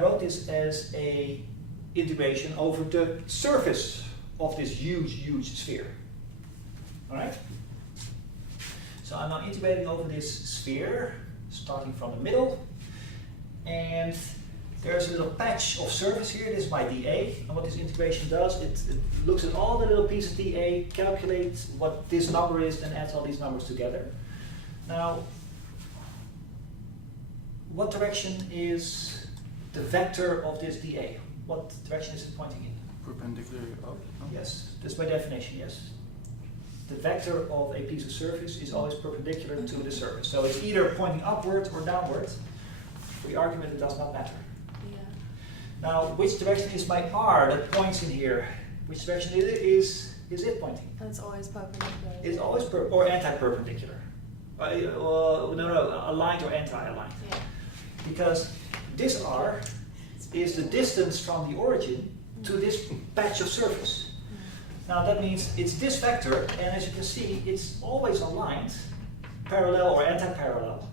wrote this as a integration over the surface of this huge sphere. All right? So I'm now integrating over this sphere, starting from the middle, and there's a little patch of surface here. This is my dA, and what this integration does, it looks at all the little pieces of dA, calculates what this number is, and adds all these numbers together. Now, what direction is the vector of this dA? What direction is it pointing in? Perpendicular up. No? Yes, that's by definition, yes. The vector of a piece of surface is always perpendicular to the surface. So it's either pointing upward or downward. For the argument, it does not matter. Yeah. Now, which direction is my r that points in here? Which direction is it pointing? That's always perpendicular. It's always or anti-perpendicular. No, aligned or anti-aligned. Yeah. Because this r is the distance from the origin to this patch of surface. Now that means it's this vector, and as you can see, it's always aligned, parallel or anti-parallel,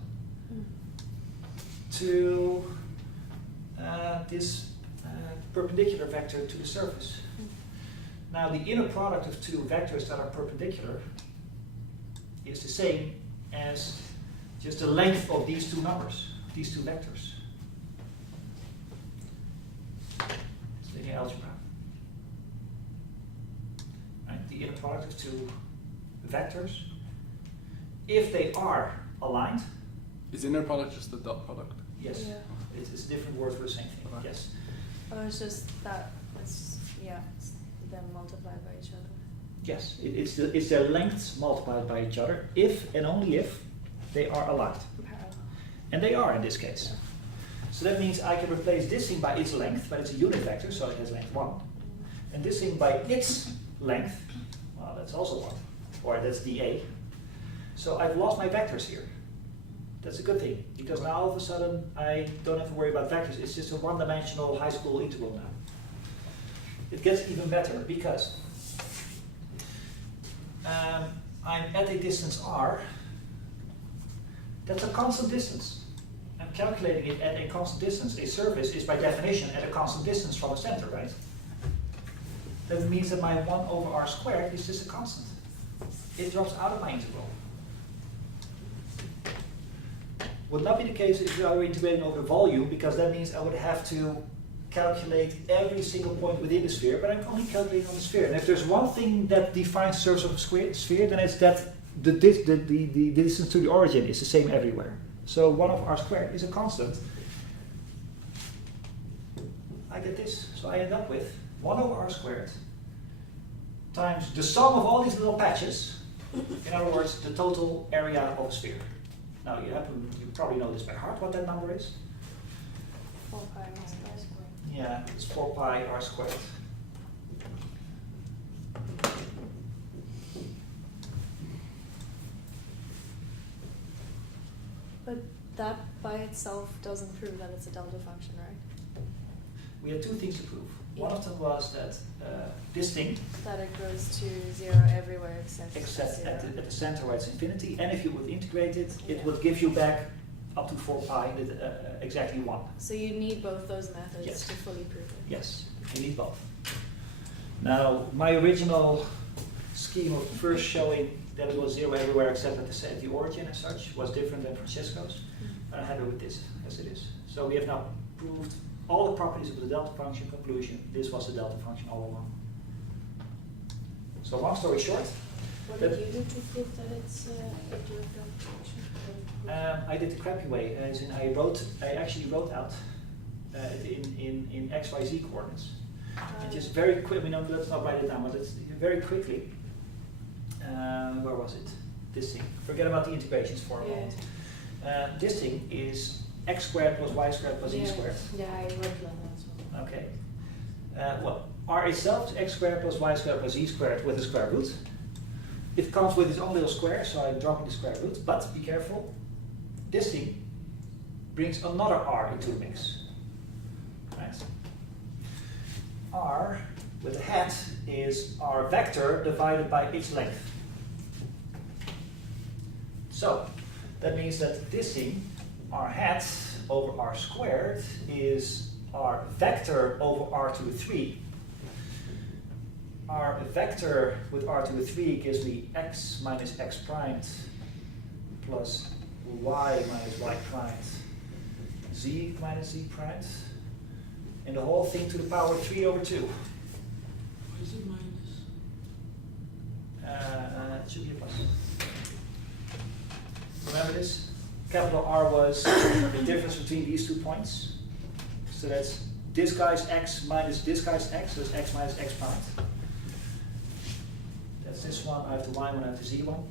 to this perpendicular vector to the surface. Now the inner product of two vectors that are perpendicular is the same as just the length of these two numbers, these two vectors. It's linear algebra. Right? The inner product of two vectors, if they are aligned, Is inner product just the dot product? yes, Yeah. it's a different word for the same thing, Okay. yes. Oh, it's just that it's them multiplied by each other. Yes, it's their lengths multiplied by each other, if and only if they are aligned. Parallel. And they are in this case. So that means I can replace this thing by its length, but it's a unit vector, so it has length 1. And this thing by its length, well, that's also 1, or that's dA. So I've lost my vectors here. That's a good thing, because now all of a sudden I don't have to worry about vectors. It's just a one-dimensional high school integral now. It gets even better because I'm at a distance r. That's a constant distance. I'm calculating it at a constant distance. A surface is by definition at a constant distance from the center, right? That means that my 1 over r squared is just a constant. It drops out of my integral. Would not be the case if I were integrating over the volume, because that means I would have to calculate every single point within the sphere, but I'm only calculating on the sphere. And if there's one thing that defines the surface of a sphere, then it's that the distance to the origin is the same everywhere. So 1 over r squared is a constant. I get this. So I end up with 1 over r squared times the sum of all these little patches. In other words, the total area of a sphere. Now you probably know this by heart what that number is. 4 pi r squared. Yeah, it's 4 pi r squared. But that by itself doesn't prove that it's a delta function, right? We had two things to prove. One of them was that this thing, That it goes to 0 everywhere except except 0. at the center where it's infinity, and if you would integrate it, it Yeah. would give you back up to 4 pi with exactly 1. So you need both those methods Yes. to fully prove it. Yes, you need both. Now, my original scheme of first showing that it was 0 everywhere except at the origin as such was different than Francesco's. I'm happy with this as it is. So we have now proved all the properties of the delta function. Conclusion, this was the delta function all along. So long story short, What did you do to prove that it's a direct delta function? I did the crappy way, as in I actually wrote out in XYZ coordinates. And just very quick, let's not write it down, but let's very quickly, where was it? This thing. Forget about the integrations for a moment. This thing is x squared plus y squared plus e squared. Yeah, I wrote that one. Okay. Well, R itself is x squared plus y squared plus e squared with a square root. It comes with its own little square, so I'm dropping the square root, but be careful. This thing brings another R into the mix. Right? R with a hat is R vector divided by its length. So that means that this thing, R hat over R squared, is R vector over R to the 3. R vector with R to the 3 gives me x minus x primed plus y minus y primed, z minus z primed, and the whole thing to the power 3 over 2. Why is it minus? It should be a plus. Remember this? Capital R was the difference between these 2 points. So that's this guy's x minus this guy's x, so it's x minus x primed. That's this one, I have the y one, I have the z one.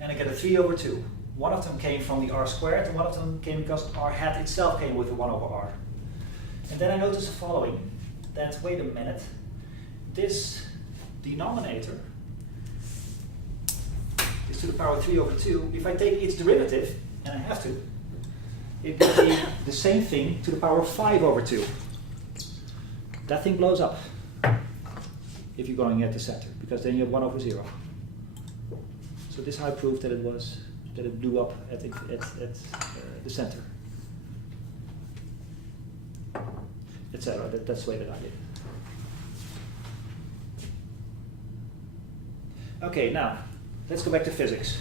And I get a 3 over 2. One of them came from the R squared, and one of them came because R hat itself came with the 1 over R. And then I notice the following, that, wait a minute, this denominator is to the power 3 over 2. If I take its derivative, and I have to, it will be the same thing to the power 5 over 2. That thing blows up if you're going at the center, because then you have 1 over 0. So this is how I proved that it blew up at the center, etc. That's the way that I did it. Okay, now let's go back to physics.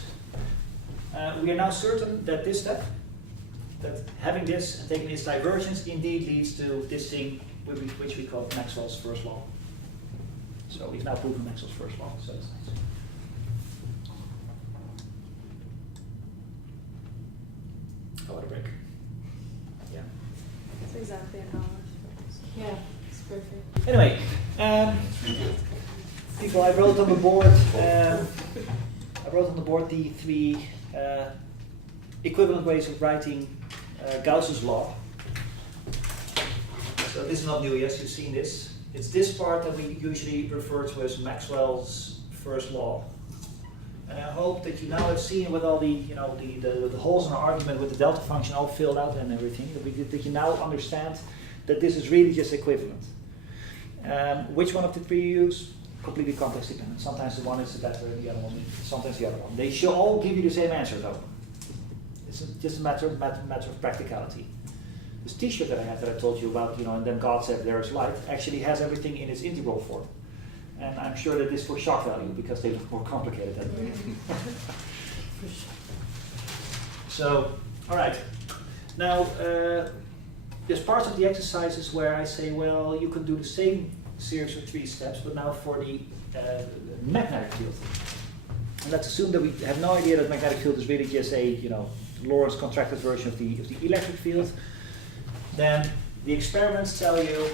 We are now certain that this step, that having this and taking its divergence, indeed leads to this thing which we call Maxwell's first law. So we've now proven Maxwell's first law, so that's nice. Oh, what a break. Yeah. It's exactly an hour. Yeah, it's perfect. Anyway, people, I wrote on the board. The 3 equivalent ways of writing Gauss's law. So this is not new. Yes, you've seen this. It's this part that we usually refer to as Maxwell's first law. And I hope that you now have seen with all the the holes in our argument with the delta function all filled out and everything, that you now understand that this is really just equivalent. Which one of the 3 you use? Completely context dependent. Sometimes the one is better than the other one, sometimes the other one. They should all give you the same answer though. It's just a matter of practicality. This t-shirt that I have that I told you about, and then God said there is light, actually has everything in its integral form. And I'm sure that this for shock value because they look more complicated than me. So, all right. Now, there's parts of the exercises where I say, well, you can do the same series of 3 steps, but now for the magnetic field. And let's assume that we have no idea that magnetic field is really just a, Lorentz contracted version of the electric field. Then the experiments tell you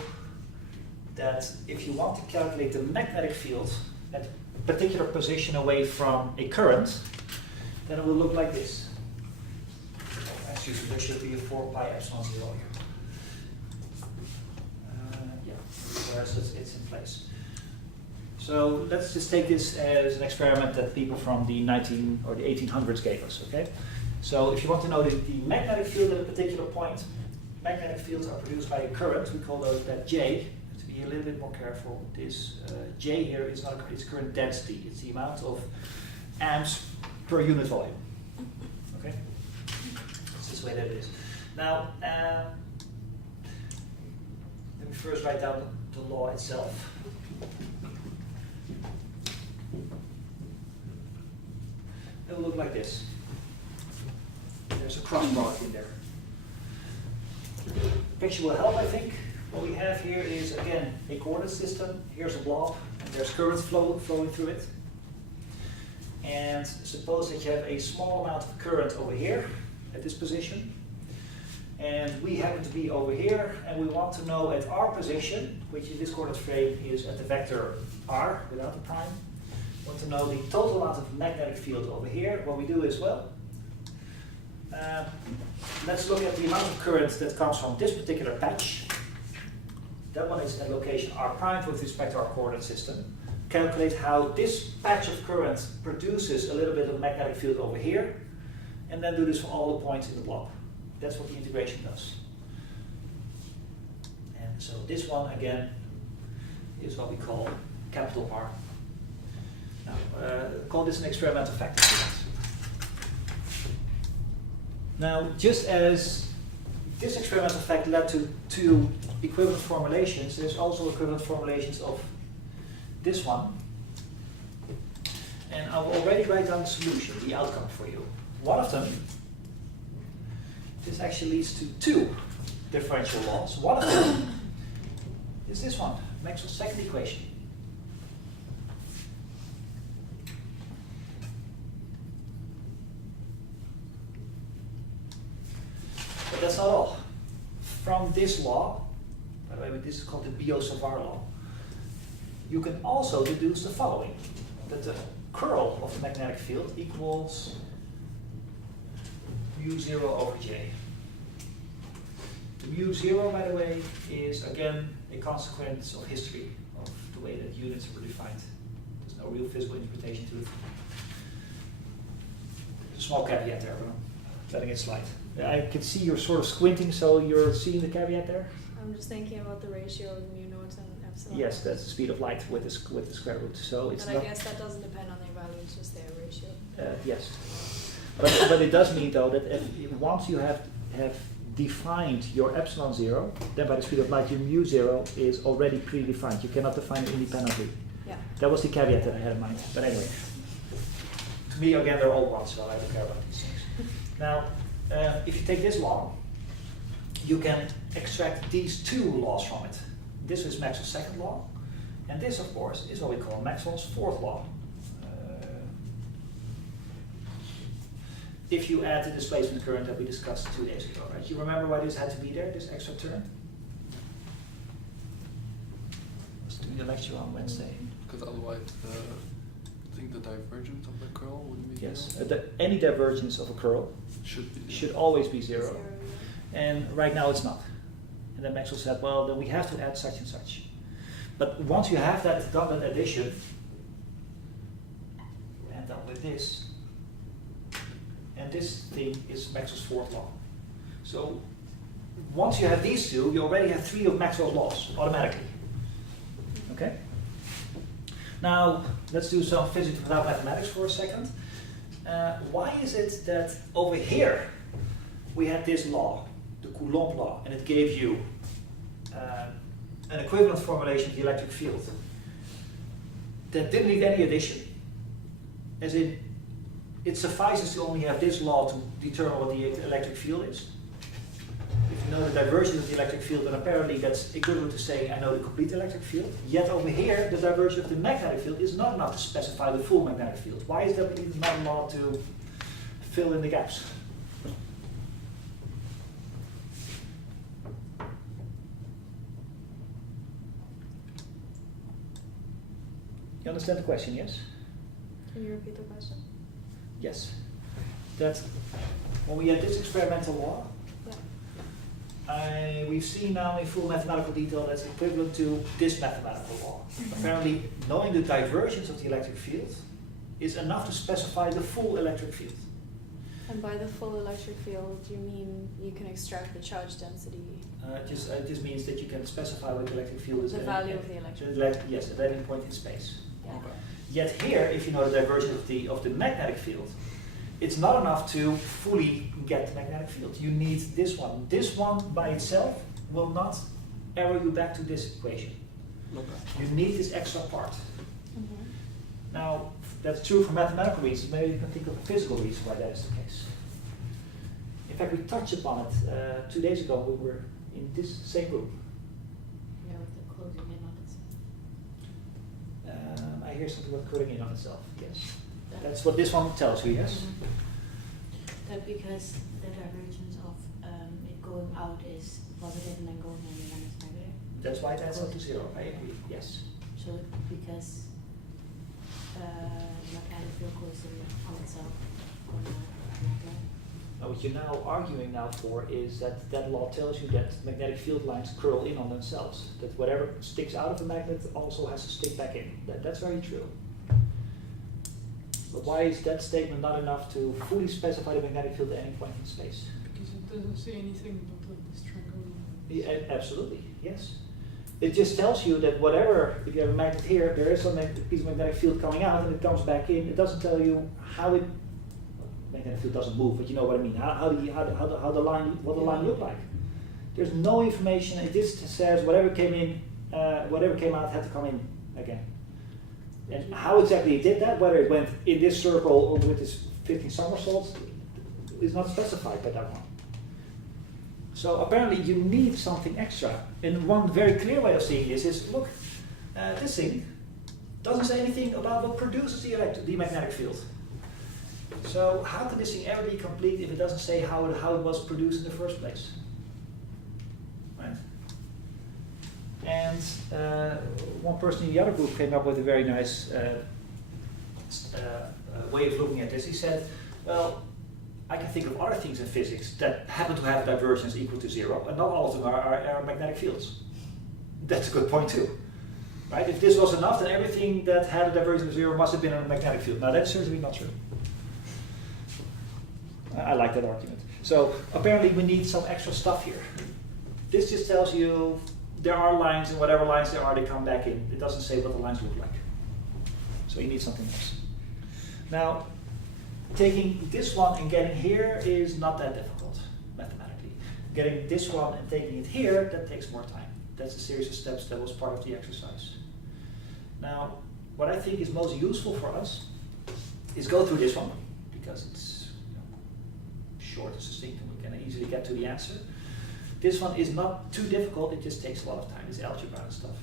that if you want to calculate the magnetic field at a particular position away from a current, then it will look like this. Actually, so there should be a 4 pi epsilon 0 here. So it's in place. So let's just take this as an experiment that people from the 1800s gave us, okay? So if you want to know the magnetic field at a particular point, magnetic fields are produced by a current. We call that J. To be a little bit more careful, this J here is not it's current density. It's the amount of amps per unit volume. Okay? That's just the way that it is. Now, let me first write down the law itself. It will look like this. There's a cross product in there. Picture will help, I think. What we have here is, again, a coordinate system. Here's a blob, and there's current flowing through it. And suppose that you have a small amount of current over here at this position. And we happen to be over here, and we want to know at our position, which in this coordinate frame is at the vector r without the prime. We want to know the total amount of magnetic field over here. What we do is, well, let's look at the amount of current that comes from this particular patch. That one is at location r prime with respect to our coordinate system. Calculate how this patch of current produces a little bit of magnetic field over here, and then do this for all the points in the block. That's what the integration does. And so this one, again, is what we call capital R. Now, call this an experimental factor. Now, just as this experimental fact led to two equivalent formulations, there's also equivalent formulations of this one. And I will already write down the solution, the outcome for you. One of them, this actually leads to two differential laws. One of them is this one, Maxwell's second equation. But that's not all. From this law, by the way, this is called the Biot-Savart law, you can also deduce the following, that the curl of the magnetic field equals mu0 over J. The mu0, by the way, is again a consequence of history, of the way that units were defined. There's no real physical interpretation to it. There's a small caveat there, but I'm letting it slide. I can see you're sort of squinting, so you're seeing the caveat there? I'm just thinking about the ratio of mu naught and epsilon. Yes, that's the speed of light with the square root. So it's But not. I guess that doesn't depend on their value, it's just their ratio. Yes, but it does mean though that if once you have defined your epsilon 0, then by the speed of light your mu 0 is already predefined. You cannot define it independently. Yeah. That was the caveat that I had in mind. But anyway, to me again they're all one, so I don't care about these things. Now, if you take this law, you can extract these two laws from it. This is Maxwell's second law, and this, of course, is what we call Maxwell's fourth law. If you add the displacement current that we discussed 2 days ago, right? You remember why this had to be there, this extra term? I was doing the lecture on Wednesday. Because otherwise, I think the divergence of the curl would be Yes, zero. any divergence of a curl should always be zero. And right now it's not. And then Maxwell said, well, then we have to add such and such. But once you have done that addition, you end up with this. And this thing is Maxwell's fourth law. So once you have these two, you already have 3 of Maxwell's laws automatically. Okay? Now, let's do some physics without mathematics for a second. Why is it that over here we had this law, the Coulomb law, and it gave you an equivalent formulation of the electric field that didn't need any addition? As in, it suffices to only have this law to determine what the electric field is. If you know the divergence of the electric field, then apparently that's equivalent to saying I know the complete electric field. Yet over here, the divergence of the magnetic field is not enough to specify the full magnetic field. Why is that not a law to fill in the gaps? You understand the question, yes? Can you repeat the question? Yes. That when we had this experimental law, we've seen now in full mathematical detail that's equivalent to this mathematical law. Apparently, knowing the divergence of the electric field is enough to specify the full electric field. And by the full electric field, you mean you can extract the charge density? It just means that you can specify what the electric field is. The value of the electric field. Yes, at any point in space. Yeah. Okay. Yet here, if you know the divergence of the magnetic field, it's not enough to fully get the magnetic field. You need this one. This one by itself will not arrow you back to this equation. Okay. You need this extra part. Mm-hmm. Now, that's true for mathematical reasons. Maybe you can think of a physical reason why that is the case. In fact, we touched upon it 2 days ago. We were in this same room. Yeah, with the closing in on itself. I hear something about cutting in on itself. Yes. That- That's what this one tells you, yes? That because the divergence of it going out is positive and then going in and then it's negative. That's why that's up to 0. I agree. Yes. So because magnetic field goes in on itself, going out and then. Now, what you're now arguing now for is that that law tells you that magnetic field lines curl in on themselves. That whatever sticks out of a magnet also has to stick back in. That's very true. But why is that statement not enough to fully specify the magnetic field at any point in space? Because it doesn't say anything about like this triangle. Yeah, absolutely, yes. It just tells you that whatever, if you have a magnet here, there is some piece of magnetic field coming out and it comes back in. It doesn't tell you how it, magnetic field doesn't move, but you know what I mean. How the line, what the line looked like. There's no information. It just says whatever came in, whatever came out had to come in again. And how exactly it did that, whether it went in this circle or with this 15 somersaults, is not specified by that one. So apparently you need something extra. And one very clear way of seeing this is, look, this thing doesn't say anything about what produces the magnetic field. So how could this thing ever be complete if it doesn't say how it was produced in the first place? Right? And one person in the other group came up with a very nice way of looking at this. He said, well, I can think of other things in physics that happen to have divergence equal to 0, and not all of them are magnetic fields. That's a good point too. Right? If this was enough, then everything that had a divergence of 0 must have been a magnetic field. Now that's certainly not true. I like that argument. So apparently we need some extra stuff here. This just tells you there are lines, and whatever lines there are, they come back in. It doesn't say what the lines look like. So you need something else. Now, taking this one and getting here is not that difficult, mathematically. Getting this one and taking it here, that takes more time. That's a series of steps that was part of the exercise. Now, what I think is most useful for us is go through this one, because it's short and succinct and we can easily get to the answer. This one is not too difficult, it just takes a lot of time. It's algebra and stuff.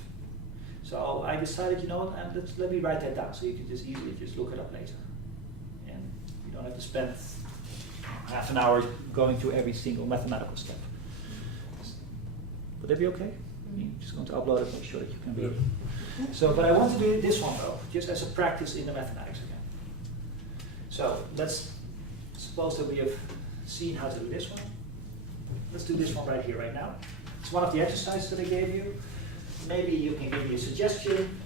So I decided, you know what, let me write that down so you can just easily just look it up later. And you don't have to spend half an hour going through every single mathematical step. Would that be okay? I'm just going to upload it, make sure that you can read it. So, but I want to do this one though, just as a practice in the mathematics again. So let's suppose that we have seen how to do this one. Let's do this one right here, right now. It's one of the exercises that I gave you. Maybe you can give me a suggestion.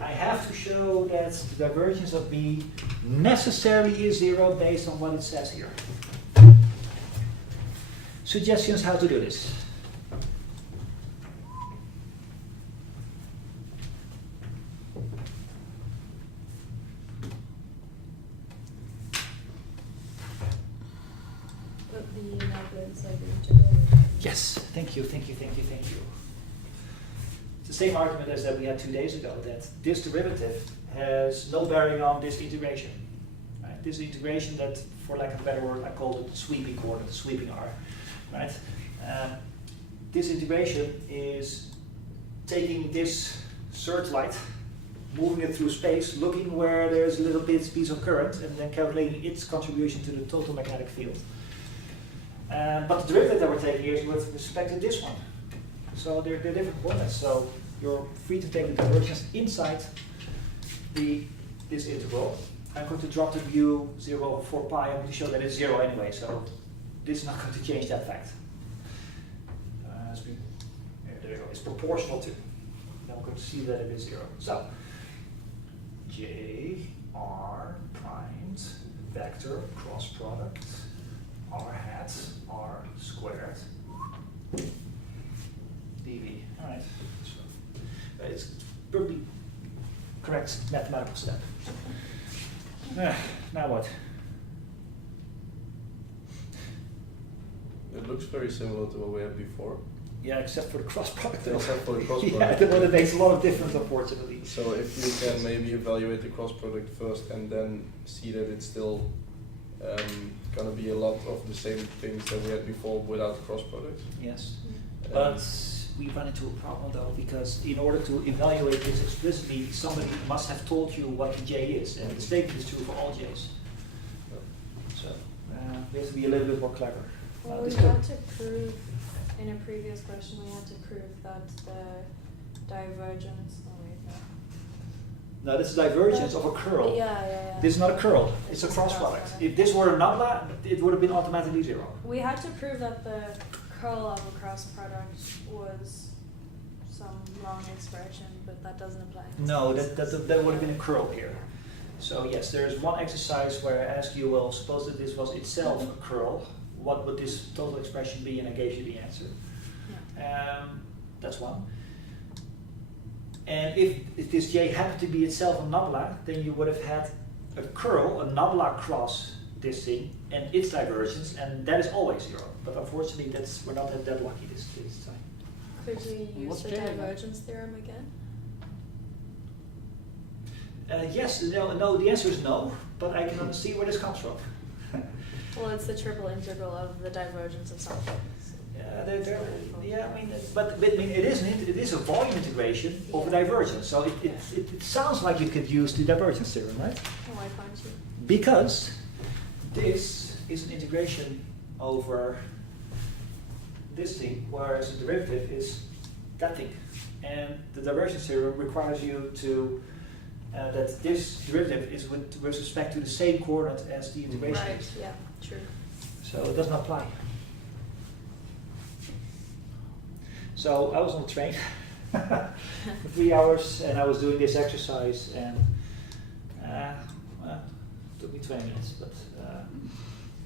I have to show that the divergence of B necessarily is 0 based on what it says here. Suggestions how to do this. Yes, thank you. It's the same argument as that we had 2 days ago, that this derivative has no bearing on this integration. Right? This integration that, for lack of a better word, I call it the sweeping coordinate, the sweeping R. Right? This integration is taking this searchlight, moving it through space, looking where there's a little piece of current, and then calculating its contribution to the total magnetic field. But the derivative that we're taking here is with respect to this one. So they're different coordinates. So you're free to take the divergence inside this integral. I'm going to drop the mu 0 over 4 pi. I'm going to show that it's 0 anyway. So this is not going to change that fact. There you go. It's proportional to. Now we're going to see that it is 0. So J R primed vector cross product R hat R squared dV. All right. So, it's perfectly correct mathematical step. Now what? It looks very similar to what we had before. Yeah, except for the cross product. Though. Except for the cross Yeah, product. the one that makes a lot of difference, unfortunately. So if you can maybe evaluate the cross product first and then see that it's still going to be a lot of the same things that we had before without cross products. Yes, but we run into a problem though, because in order to evaluate this explicitly, somebody must have told you what the J is, and the statement is true for all J's. So we have to be a little bit more clever. Well, Now, we this had to prove, in a previous question, we had to prove that the divergence, oh wait, no. Now, this is divergence of a curl. Yeah. This is not a curl, it's a It's a cross cross product. product. If this were a nabla, it would have been automatically 0. We had to prove that the curl of a cross product was some long expression, but that doesn't apply. in this No, case. that would have been a curl here. So yes, there is one exercise where I ask you, well, suppose that this was itself a curl, what would this total expression be? And I gave you the answer. Yeah. That's one. And if this J happened to be itself a nabla, then you would have had a curl, a nabla cross this thing, and its divergence, and that is always 0. But unfortunately, we're not that lucky this time. Could you use What's the J again? divergence theorem again? Yes, no, the answer is no, but I can see where this comes from. Well, it's the triple integral of the divergence of something. Yeah, I mean, it is a volume integration of a divergence. So it sounds like you could use the divergence theorem, right? Why can't you? Because this is an integration over this thing, whereas the derivative is that thing. And the divergence theorem requires you to that this derivative is with respect to the same coordinate as the integration Right, is. yeah, true. So it doesn't apply. So I was on the train for 3 hours, and I was doing this exercise, and it took me 20 minutes. But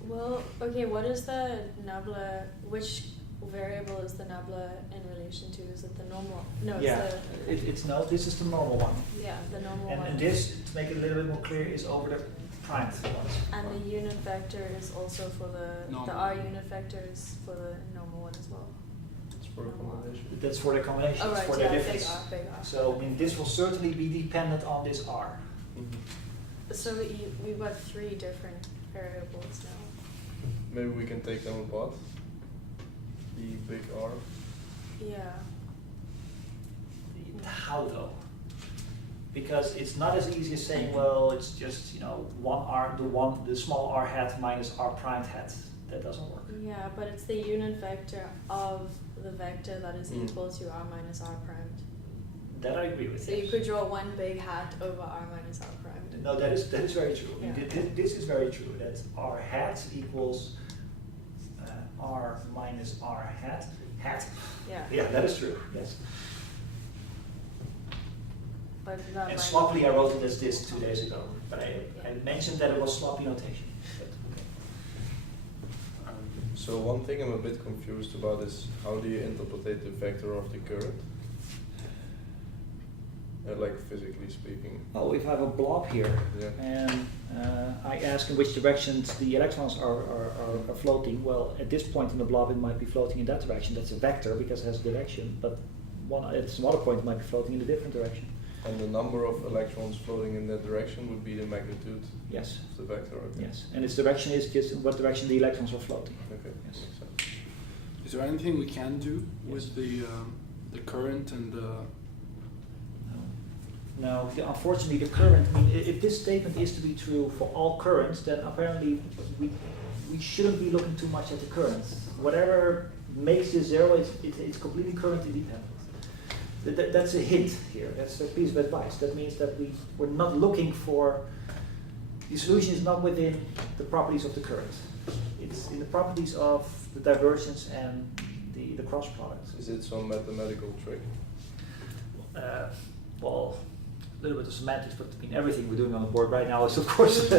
Well, okay, what is the nabla, which variable is the nabla in relation to? Is it the normal? No, it's yeah, it's no. This is the normal one, the normal one. and this, to make it a little bit more clear, is over the primed ones. And the unit vector is also for the Normal. R unit vector is for the normal one as well. It's for a combination. That's for the combination. Oh it's right, for yeah, the big difference. R, big R. So I mean, this will certainly be dependent on this R. So we've got 3 different variables now. Maybe we can take them apart. The big R. Yeah. How though? Because it's not as easy as saying, well, it's just one R, the small R hat minus R primed hat. That doesn't work. Yeah, but it's the unit vector of the vector that is Mm. equal to R minus R primed. That I agree with. So you could draw one big hat over R minus R primed. No, that is very true. I mean, Yeah. this is very true. That R hat equals R minus R hat. Yeah. Yeah, that is true. Yes. But that And might sloppily, I wrote it as this 2 days ago, but I mentioned that it was sloppy notation. But, okay. So one thing I'm a bit confused about is how do you interpret the vector of the current? Like physically speaking. Oh, if I have a blob here, Yeah. and I ask in which directions the electrons are floating, well, at this point in the blob it might be floating in that direction. That's a vector because it has a direction, but at some other point it might be floating in a different direction. And the number of electrons floating in that direction would be the magnitude Yes, of the vector. Okay. yes. And its direction is just in what direction the electrons are floating. Okay. Yes. Makes sense. Is there anything we can do with the current and the? No, unfortunately the current, I mean, if this statement is to be true for all currents, then apparently we shouldn't be looking too much at the current. Whatever makes this 0, it's completely current independent. That's a hint here, that's a piece of advice. That means that we're not looking for, the solution is not within the properties of the current. It's in the properties of the divergence and the cross product. Is it some mathematical trick? Well, a little bit of semantics, but I mean, everything we're doing on the board right now is of course,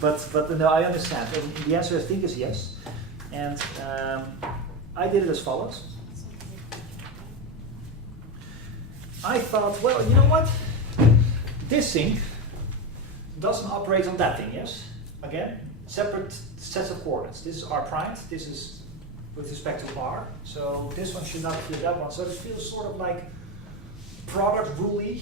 but no, I understand. And the answer I think is yes. And I did it as follows. I thought, well, you know what? This thing doesn't operate on that thing, yes? Again, separate sets of coordinates. This is R primed, this is with respect to R. So this one should not fit that one. So this feels sort of like product rule-y.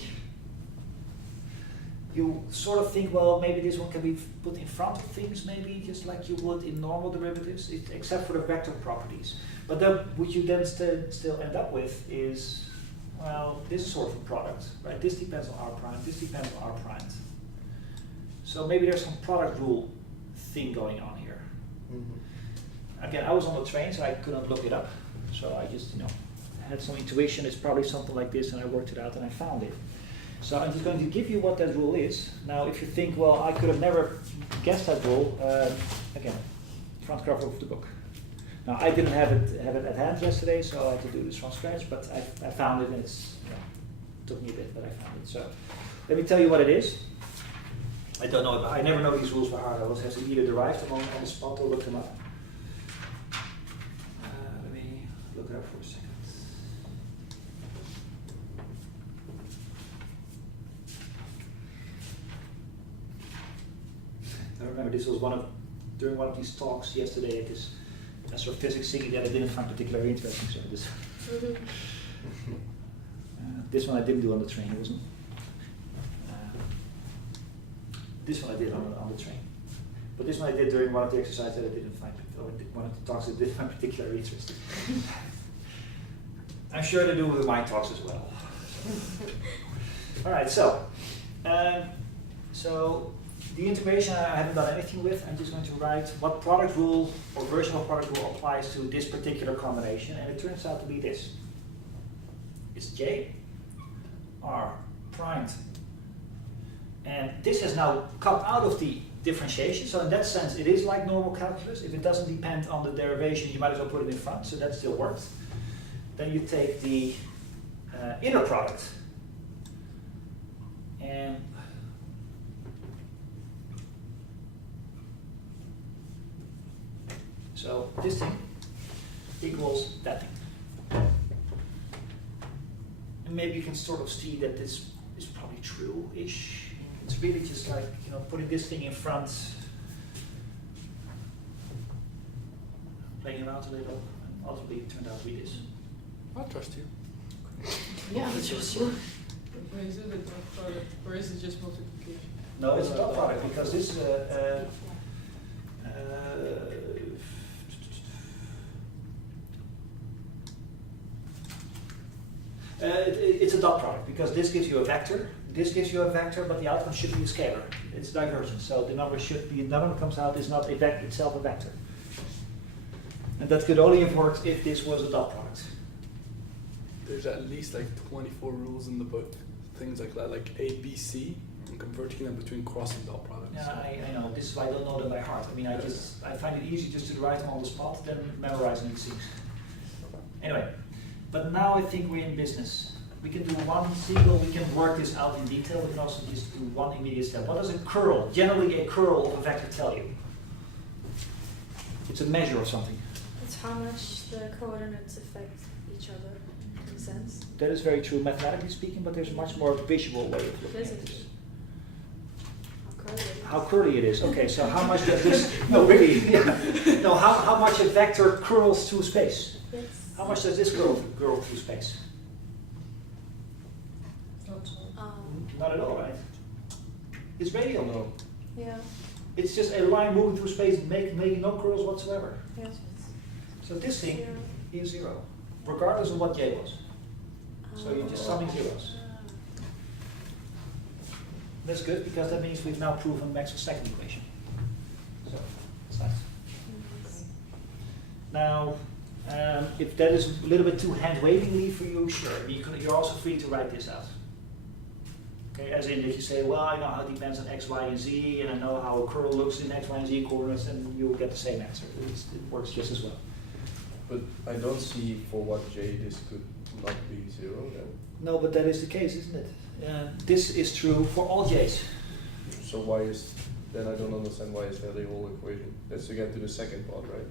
You sort of think, well, maybe this one can be put in front of things, maybe just like you would in normal derivatives, except for the vector properties. But then what you then still end up with is, well, this is sort of a product, right? This depends on R prime, this depends on R primed. So maybe there's some product rule thing going on here. Mm-hmm. again, I was on the train, so I couldn't look it up. So I just, had some intuition. It's probably something like this, and I worked it out, and I found it. So I'm just going to give you what that rule is. Now, if you think, well, I could have never guessed that rule, again, front cover of the book. Now, I didn't have it at hand yesterday, so I had to do this from scratch, but I found it, and it took me a bit, but I found it. So let me tell you what it is. I don't know, I never know these rules by heart. I always have to either derive them on the spot or look them up. Let me look it up for a second. I remember this was during one of these talks yesterday at this astrophysics thingy that I didn't find particularly interesting. So this one I didn't do on the train. It wasn't. This one I did on the train, but this one I did during one of the exercises that I didn't find, or one of the talks that I didn't find particularly interesting. I'm sure they do with my talks as well. All right, so the integration I haven't done anything with. I'm just going to write what product rule or version of product rule applies to this particular combination, and it turns out to be this. It's J, R primed. And this has now come out of the differentiation, so in that sense it is like normal calculus. If it doesn't depend on the derivation, you might as well put it in front, so that still works. Then you take the inner product, and so this thing equals that thing. And maybe you can sort of see that this is probably true-ish. It's really just like, putting this thing in front, playing around a little, and ultimately it turned out to be this. I'll trust you. Yeah, It's just- Or is it a dot product, or is it just multiplication? No, it's a dot product because this is it's a dot product because this gives you a vector, this gives you a vector, but the outcome should be a scalar. It's divergent, so the number comes out is not itself a vector. And that could only have worked if this was a dot product. There's at least like 24 rules in the book, things like that, like A, B, C, and converting them between cross and dot products. Yeah, I know. This is why I don't know them by heart. I mean, I find it easy just to write them on the spot than memorizing it seems. Anyway, but now I think we're in business. We can do we can work this out in detail. We can also just do one immediate step. What does a curl, generally a curl of a vector, tell you? It's a measure of something. It's how much the coordinates affect each other, in a sense. That is very true mathematically speaking, but there's a much more visual way of looking at this. How curly it is. Okay, so how much does this, no really, yeah. No, how much a vector curls through space? Yes. How much does this curl through space? Not at all, right? It's radial. No. Yeah. It's just a line moving through space, making no curls whatsoever. Yes. So this thing Zero. is zero, regardless of what J was. So you're just summing zeros. That's good because that means we've now proven Maxwell's second equation. So it's nice. Now, if that is a little bit too hand-wavingly for you, sure. I mean, you're also free to write this out. Okay, as in that you say, well, I know how it depends on X, Y, and Z, and I know how a curl looks in X, Y, and Z coordinates, and you'll get the same answer. It works just as well. But I don't see for what J this could not be zero then. No, but that is the case, isn't it? This is true for all J's. So why is, then I don't understand why is that the whole equation? Let's get to the second part, right?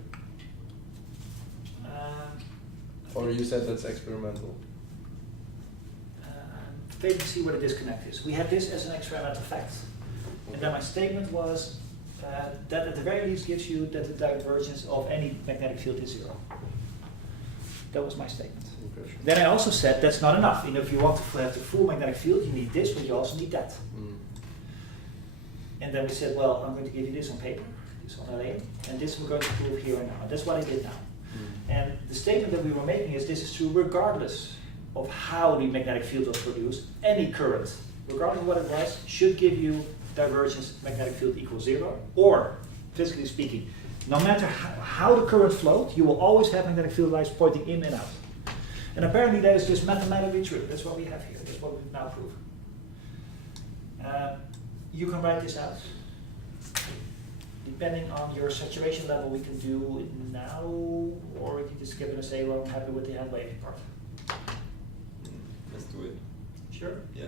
Or you said that's experimental. Wait and see where the disconnect is. We had this as an experimental fact. And then my statement was that at the very least gives you that the divergence of any magnetic field is zero. That was my statement. Okay. Then I also said that's not enough. You know, if you want to have the full magnetic field, you need this, but you also need that. And then we said, well, I'm going to give you this on paper, this on LA, and this we're going to prove here and now. And that's what I did now. And the statement that we were making is this is true regardless of how the magnetic field was produced. Any current, regardless of what it was, should give you divergence magnetic field equals zero, or physically speaking, No matter how the current flowed, you will always have magnetic field lines pointing in and out. And apparently that is just mathematically true. That's what we have here. That's what we've now proven. You can write this out. Depending on your saturation level, we can do it now, or you just give it and say, well, I'm happy with the hand waving part. Let's do it. Sure? Yeah.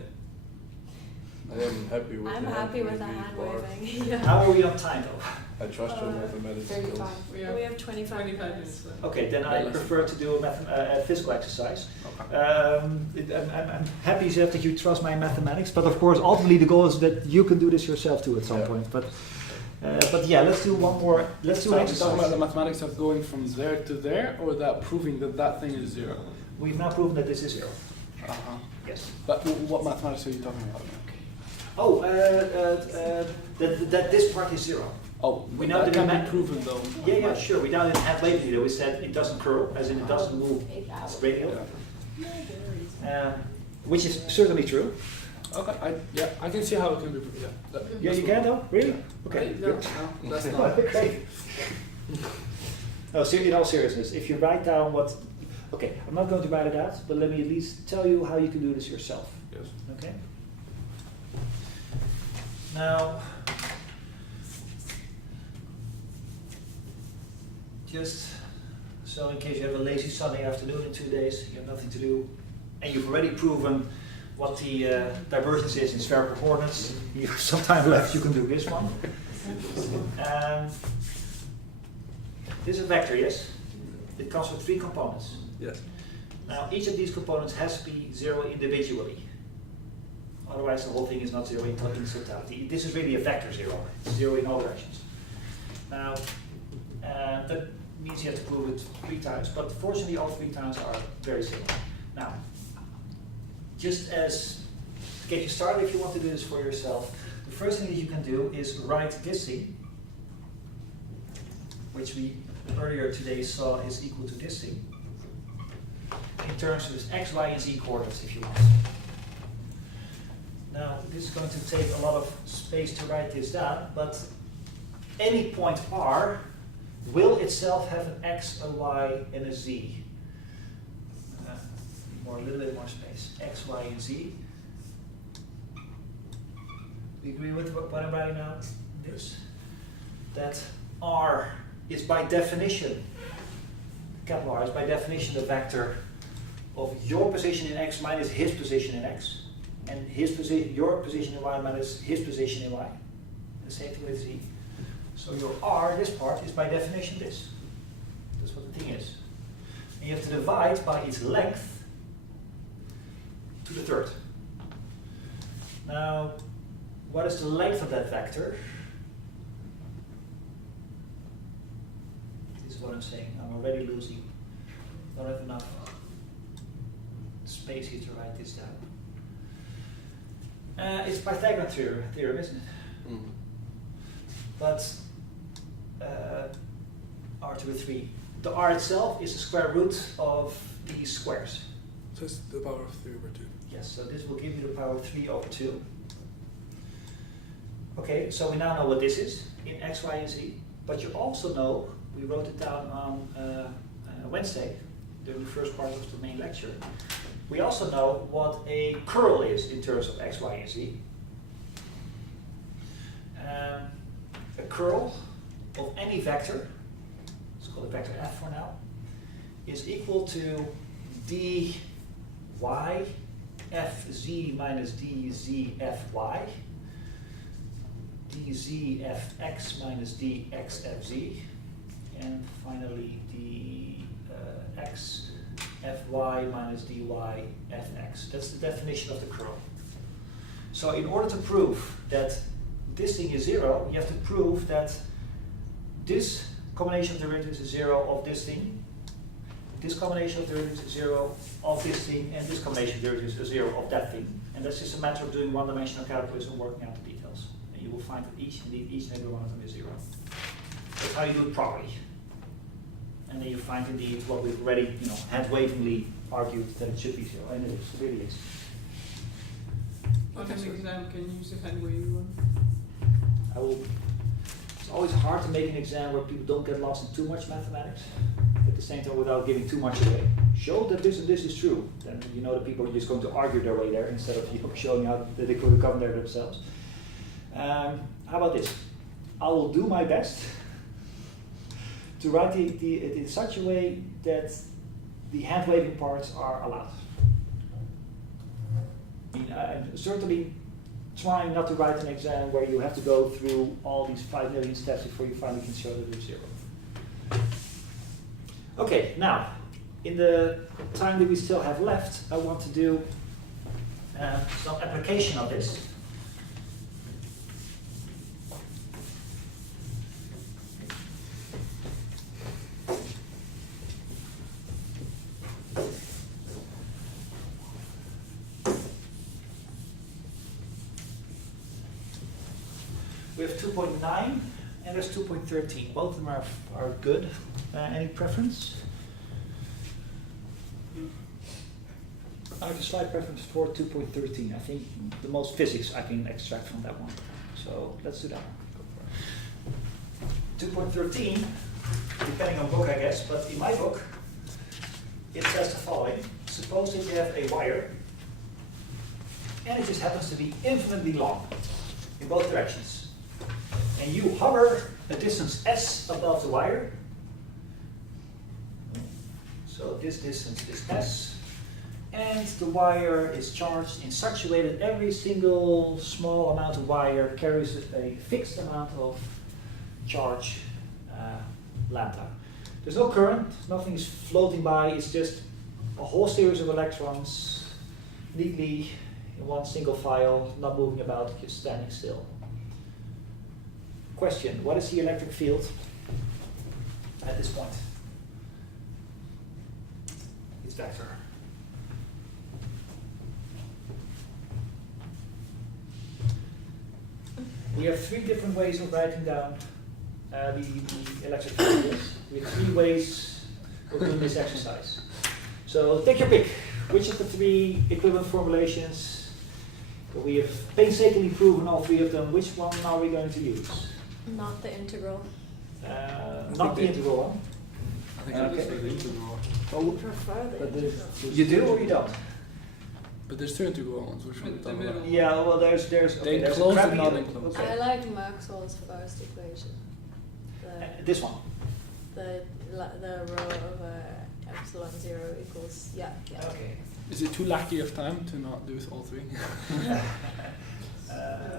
I am happy with I'm the happy with the waving hand part. waving. Yeah. How are we on time though? I trust your mathematics skills. 35. We We have have 25 25 minutes. minutes left. Okay, then I prefer to do a physical exercise. Okay. I'm happy that you trust my mathematics, but of course, ultimately the goal is that you can do this yourself too at some Yeah. point. But yeah, let's do one more. Let's do So an are you talking about the exercise. mathematics of going from there to there, or that proving that that thing is zero? We've now proven that this is zero. Uh-huh. Yes. But what mathematics are you talking about? Oh, that this part is zero. Oh, We we know that the can ma- be proven though. Yeah, sure. We now didn't have waving either. We said it doesn't curl, as in it doesn't move radial, which is certainly true. Okay, I can see how it can be proven. Yeah, Yeah, you can though? Really? Okay. No, good. no, that's not. Great. No, in all seriousness, if you write down what, okay, I'm not going to write it out, but let me at least tell you how you can do this yourself. Yes. Okay. Now, just so in case you have a lazy Sunday afternoon in 2 days, you have nothing to do, and you've already proven what the divergence is in spherical coordinates, you have some time left, you can do this one. This is a vector, yes? It comes with 3 components. Yes. Now, each of these components has to be zero individually. Otherwise, the whole thing is not zero in totality. This is really a vector zero. It's zero in all directions. Now, that means you have to prove it 3 times, but fortunately, all 3 times are very similar. Now, just as to get you started, if you want to do this for yourself, the first thing that you can do is write this thing, which we earlier today saw is equal to this thing, in terms of its x, y, and z coordinates, if you want. Now, this is going to take a lot of space to write this down, but any point R will itself have an x, a y, and a z. A little bit more space. X, y, and z. We agree with what I'm writing now? This. That R is by definition, capital R is by definition the vector of your position in x minus his position in x, and your position in y minus his position in y. The same thing with z. So your R, this part, is by definition this. That's what the thing is. And you have to divide by its length to the third. Now, what is the length of that vector? This is what I'm saying. I'm already losing. Don't have enough space here to write this down. It's Pythagorean theorem, isn't it? Mm. But R to the 3. The R itself is the square root of these squares. So it's the power of 3 over 2. Yes, so this will give you the power of 3 over 2. Okay, so we now know what this is in x, y, and z. But you also know, we wrote it down on Wednesday, during the first part of the main lecture. We also know what a curl is in terms of x, y, and z. A curl of any vector, let's call it vector f for now, is equal to dy fz minus dzfy, dzfx minus dxfz, and finally dxfy minus dyfx. That's the definition of the curl. So in order to prove that this thing is zero, you have to prove that this combination of derivatives is zero of this thing, this combination of derivatives is zero of this thing, and this combination of derivatives is zero of that thing. And that's just a matter of doing one-dimensional calculus and working out the details. And you will find that each and every one of them is zero. That's how you do it properly. And then you find indeed what we've already, hand-wavingly argued that it should be zero, and it is, it really is. On an exam, can you use the hand wavy one? I will It's always hard to make an exam where people don't get lost in too much mathematics, at the same time without giving too much away. Show that this and this is true, then you know that people are just going to argue their way there instead of showing how that they could come there themselves. How about this? I will do my best to write it in such a way that the hand waving parts are allowed. I mean, I'm certainly trying not to write an exam where you have to go through all these 5 million steps before you finally can show that it's 0. Okay, now, in the time that we still have left, I want to do some application of this. We have 2.9 and there's 2.13. Both of them are good. Any preference? I have a slight preference for 2.13. I think the most physics I can extract from that one. So let's do that one. 2.13, depending on book I guess, but in my book it says the following. Suppose that you have a wire and it just happens to be infinitely long in both directions. And you hover a distance s above the wire. So this distance is s. And the wire is charged in such a way that every single small amount of wire carries a fixed amount of charge, lambda. There's no current, nothing is floating by, it's just a whole series of electrons neatly in one single file, not moving about, just standing still. Question, what is the electric field at this point? It's vector. We have 3 different ways of writing down the electric field. We have 3 ways of doing this exercise. So take your pick. Which of the 3 equivalent formulations? We have painstakingly proven all 3 of them. Which one are we going to use? Not the integral. Not the integral one. I think I prefer the integral. Oh, Prefer the but integral. you do or you don't? But there's 2 integral ones, which one With the talking about? middle. Yeah, well, there's They there's a enclose and crappy- not enclose. I Okay. like Maxwell's first equation. This one. The row over epsilon 0 equals, yeah. Okay. Is it too lacky of time to not do all 3?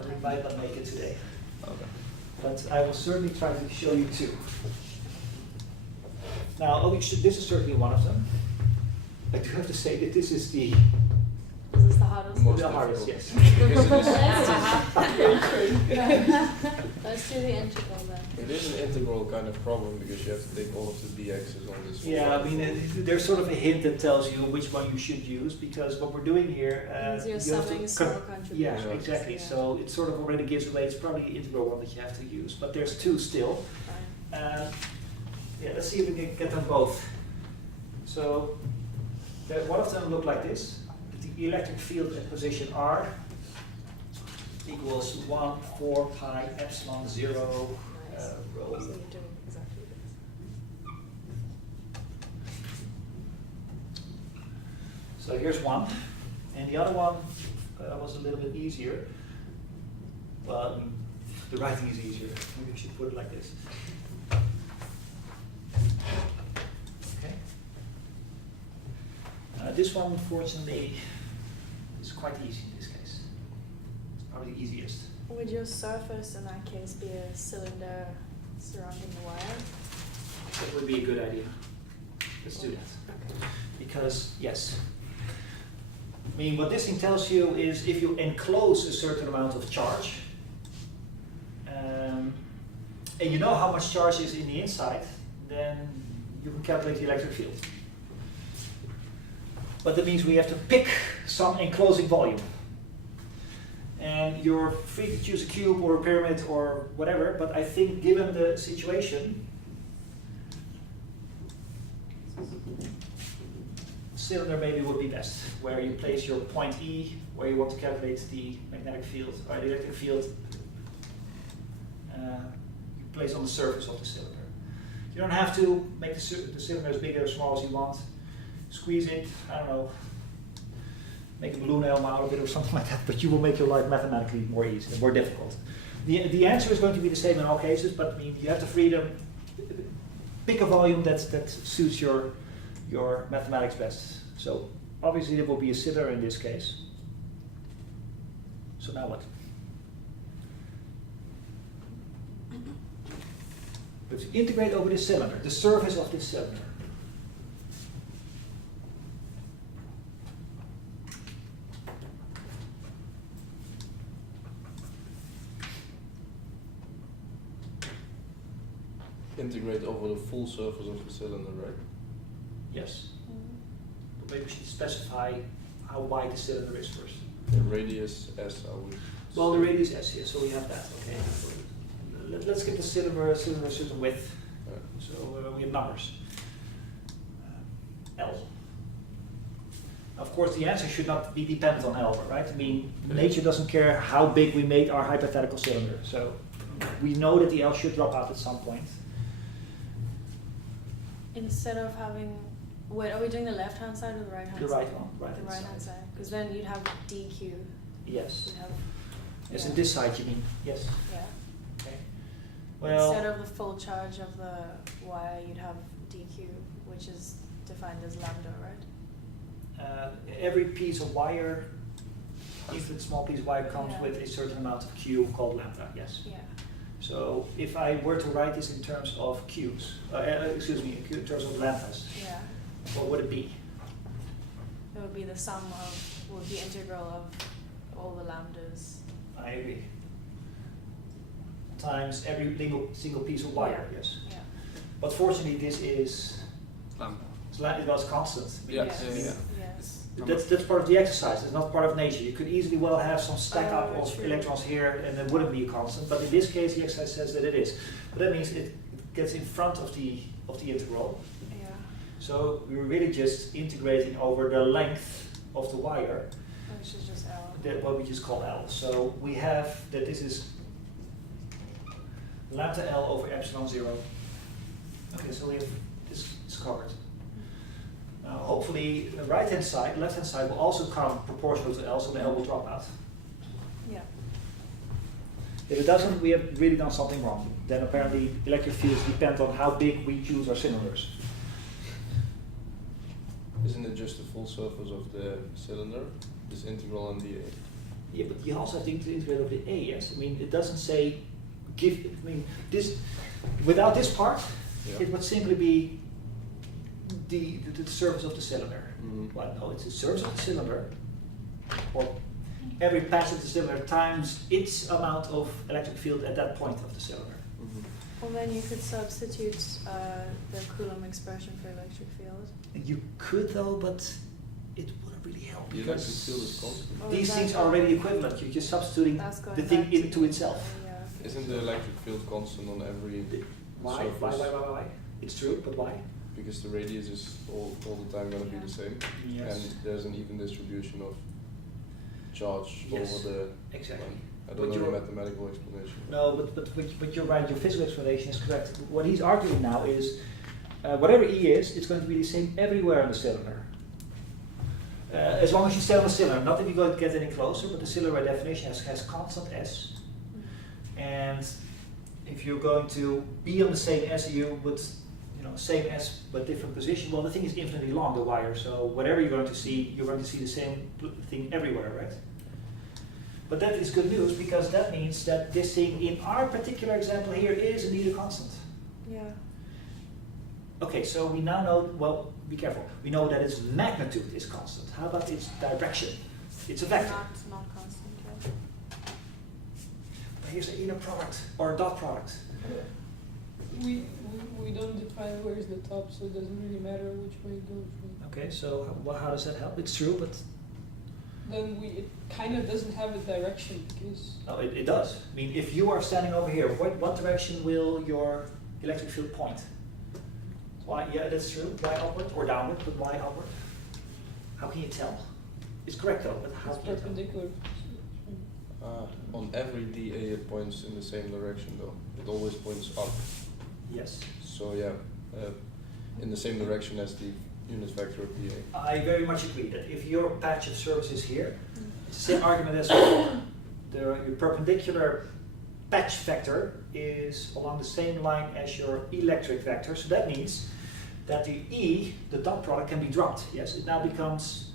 We might not make it today, Okay. but I will certainly try to show you 2. Now, this is certainly one of them. I do have to say that this is the This is the hardest. Most the hardest, yes. Let's do the integral then. It is an integral kind of problem because you have to take all of the dx's on this. Yeah, I mean, there's sort of a hint that tells you which one you should use, because what we're doing here, Means you're you have to summing cut- small contributions. Yeah, exactly. Yeah. So it sort of already gives away. It's probably the integral one that you have to use, but there's 2 still. Fine. Yeah, let's see if we can get them both. So one of them look like this. The electric field at position R equals 1/4 pi epsilon 0 Nice. rho. So you're doing exactly this. So here's one, and the other one was a little bit easier. Well, I mean, the writing is easier. Maybe we should put it like this. Okay. This one, unfortunately, is quite easy in this case. It's probably the easiest. Would your surface in that case be a cylinder surrounding the wire? That would be a good idea. Let's do that. Okay. Because, yes. I mean, what this thing tells you is if you enclose a certain amount of charge, and you know how much charge is in the inside, then you can calculate the electric field. But that means we have to pick some enclosing volume. And you're free to choose a cube or a pyramid or whatever, but I think given the situation, cylinder maybe would be best, where you place your point E, where you want to calculate the magnetic field, or the electric field. You placed on the surface of the cylinder. You don't have to make the cylinder as big or small as you want. Squeeze it, I don't know, make a balloon elm out of it or something like that, but you will make your life mathematically more easy, more difficult. The answer is going to be the same in all cases, but I mean, you have the freedom. Pick a volume that suits your mathematics best. So obviously there will be a cylinder in this case. So now what? But integrate over this cylinder, the surface of this cylinder. Integrate over the full surface of the cylinder, right? Yes. But maybe we should specify how wide the cylinder is first. The radius S, I would. Well, the radius S here, so we have that. Okay. Let's get the cylinder a certain width. So we have numbers. L. Of course, the answer should not be dependent on L, right? I mean, nature doesn't care how big we made our hypothetical cylinder. So we know that the L should drop out at some point. Instead of having, wait, are we doing the left-hand side or the right-hand side? The right one, The right-hand right-hand side. side, because then you'd have dq. Yes. You'd have, Yes, yeah. in this side you mean? Yes. Yeah. Okay. Well. Instead of the full charge of the wire, you'd have dq, which is defined as lambda, right? Every piece of wire, even a small piece of wire, comes Yeah. with a certain amount of Q called lambda. Yes. Yeah. So if I were to write this in terms of Qs, in terms of lambdas, Yeah. what would it be? It would be the sum of, would be integral of all the lambdas. I agree. Times every single piece of wire. Yes. Yeah. But fortunately, this is Lambda. it was constant. Yeah, Yes. yeah, yeah. Yes. That's part of the exercise. It's not part of nature. You could easily well have some stack up Oh, of true. electrons here, and it wouldn't be a constant. But in this case, the exercise says that it is. But that means it gets in front of the integral. Yeah. So we're really just integrating over the length of the wire, Which is just L. that what we just call L. So we have that this is lambda L over epsilon 0. Okay, so we have this is covered. Now, hopefully, the right-hand side, left-hand side will also come proportional to L, so the L will drop out. Yeah. If it doesn't, we have really done something wrong. Then apparently, electric fields depend on how big we choose our cylinders. Isn't it just the full surface of the cylinder? This integral on the A? Yeah, but you also have to integrate over the A, yes? I mean, it doesn't say this, without this part, Yeah. it would simply be the surface of the cylinder. Mhm. Well, no, it's the surface of the cylinder, or every pass of the cylinder times its amount of electric field at that point of the cylinder. Mhm. Well, then you could substitute the Coulomb expression for electric field. You could though, but it wouldn't really help The electric because field is constant. Or these is things that- are already equivalent. You're just substituting That's going the thing back to into the- itself. Yeah. Isn't the electric field constant on every Why? surface? Why? It's true, but why? Because the radius is all the time going to be Yeah. the same, Yes. and there's an even distribution of charge Yes, over the. exactly. I But don't know the you're- mathematical explanation. No, but you're right. Your physical explanation is correct. What he's arguing now is whatever E is, it's going to be the same everywhere on the cylinder. As long as you stay on the cylinder, not if you go get any closer, but the cylinder by definition has constant S. And if you're going to be on the same S you would, same S but different position, well, the thing is infinitely long, the wire, so whatever you're going to see the same thing everywhere, right? But that is good news because that means that this thing in our particular example here is indeed a constant. Yeah. Okay, so we now know, well, be careful, we know that its magnitude is constant. How about its direction? It's a vector. Not constant, yeah. Here's an inner product or a dot product. We don't define where's the top, so it doesn't really matter which way it goes. Right? Okay, so how does that help? It's true, but Then it kind of doesn't have a direction because no, it does. I mean, if you are standing over here, what direction will your electric field point? Why? Yeah, that's true. Why upward or downward? But why upward? How can you tell? It's correct though, but how it's can you tell? perpendicular. On every dA it points in the same direction though. It always points up. Yes. So yeah, in the same direction as the unit vector of dA. I very much agree that if your patch of surface is here, it's the same argument as before. Your perpendicular patch vector is along the same line as your electric vector, so that means that the E, the dot product, can be dropped. Yes, it now becomes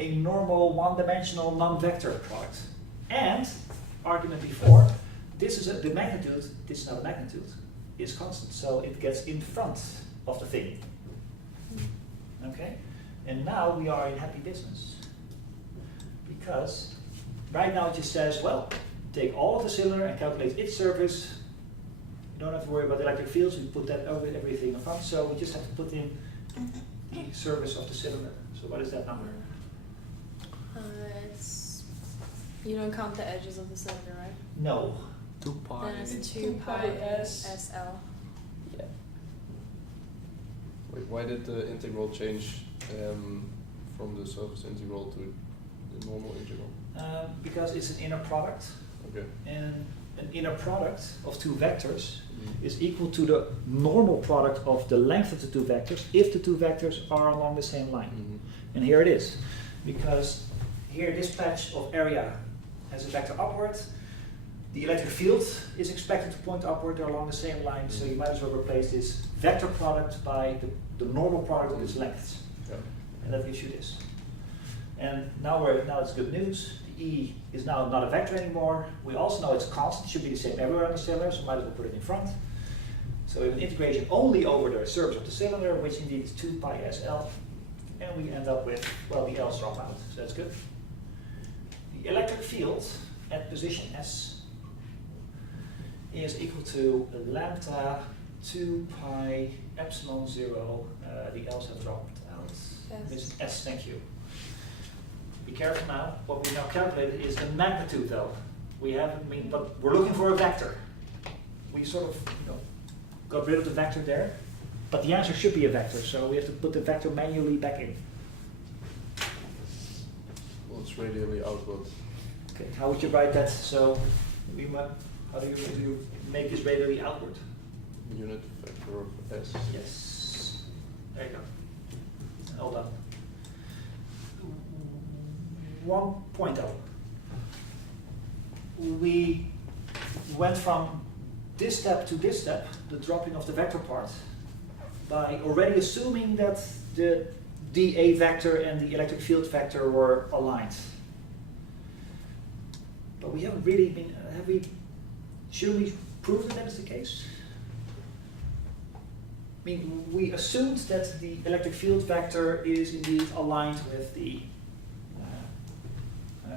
a normal one-dimensional non-vector product. And, argument before, this is the magnitude, this is not a magnitude, is constant, so it gets in front of the thing. Okay? And now we are in happy business. Because right now it just says, well, take all of the cylinder and calculate its surface. You don't have to worry about electric fields, we put that over everything in front, so we just have to put in the surface of the cylinder. So what is that number? It's, you don't count the edges of the cylinder, right? No. 2 pi. Then it's 2 pi SL. Wait, why did the integral change from the surface integral to the normal integral? Because it's an inner product, Okay. and an inner product of two vectors is equal to the normal product of the length of the two vectors if the two vectors are along the same line. And here it is, because here this patch of area has a vector upward, the electric field is expected to point upward, they're along the same line, so you might as well replace this vector product by the normal product of its lengths. Yeah. And that gives you this. And now it's good news. The E is now not a vector anymore. We also know it's constant, it should be the same everywhere on the cylinder, so might as well put it in front. So we have an integration only over the surface of the cylinder, which indeed is 2 pi SL. And we end up with, well, the L's drop out, so that's good. The electric field at position S is equal to lambda 2 pi epsilon 0. The L's have dropped out. This is S, thank you. Be careful now. What we now calculated is the magnitude, though. We haven't, but we're looking for a vector. We sort of, got rid of the vector there, but the answer should be a vector, so we have to put the vector manually back in. Well, it's radially outward. Okay, how would you write that? So, how do you make this radially outward? Unit vector of S. Yes. There you go. All done. 1.0. We went from this step to this step, the dropping of the vector part, by already assuming that the dA vector and the electric field vector were aligned. But we haven't really been, should we prove that that is the case? I mean, we assumed that the electric field vector is indeed aligned with the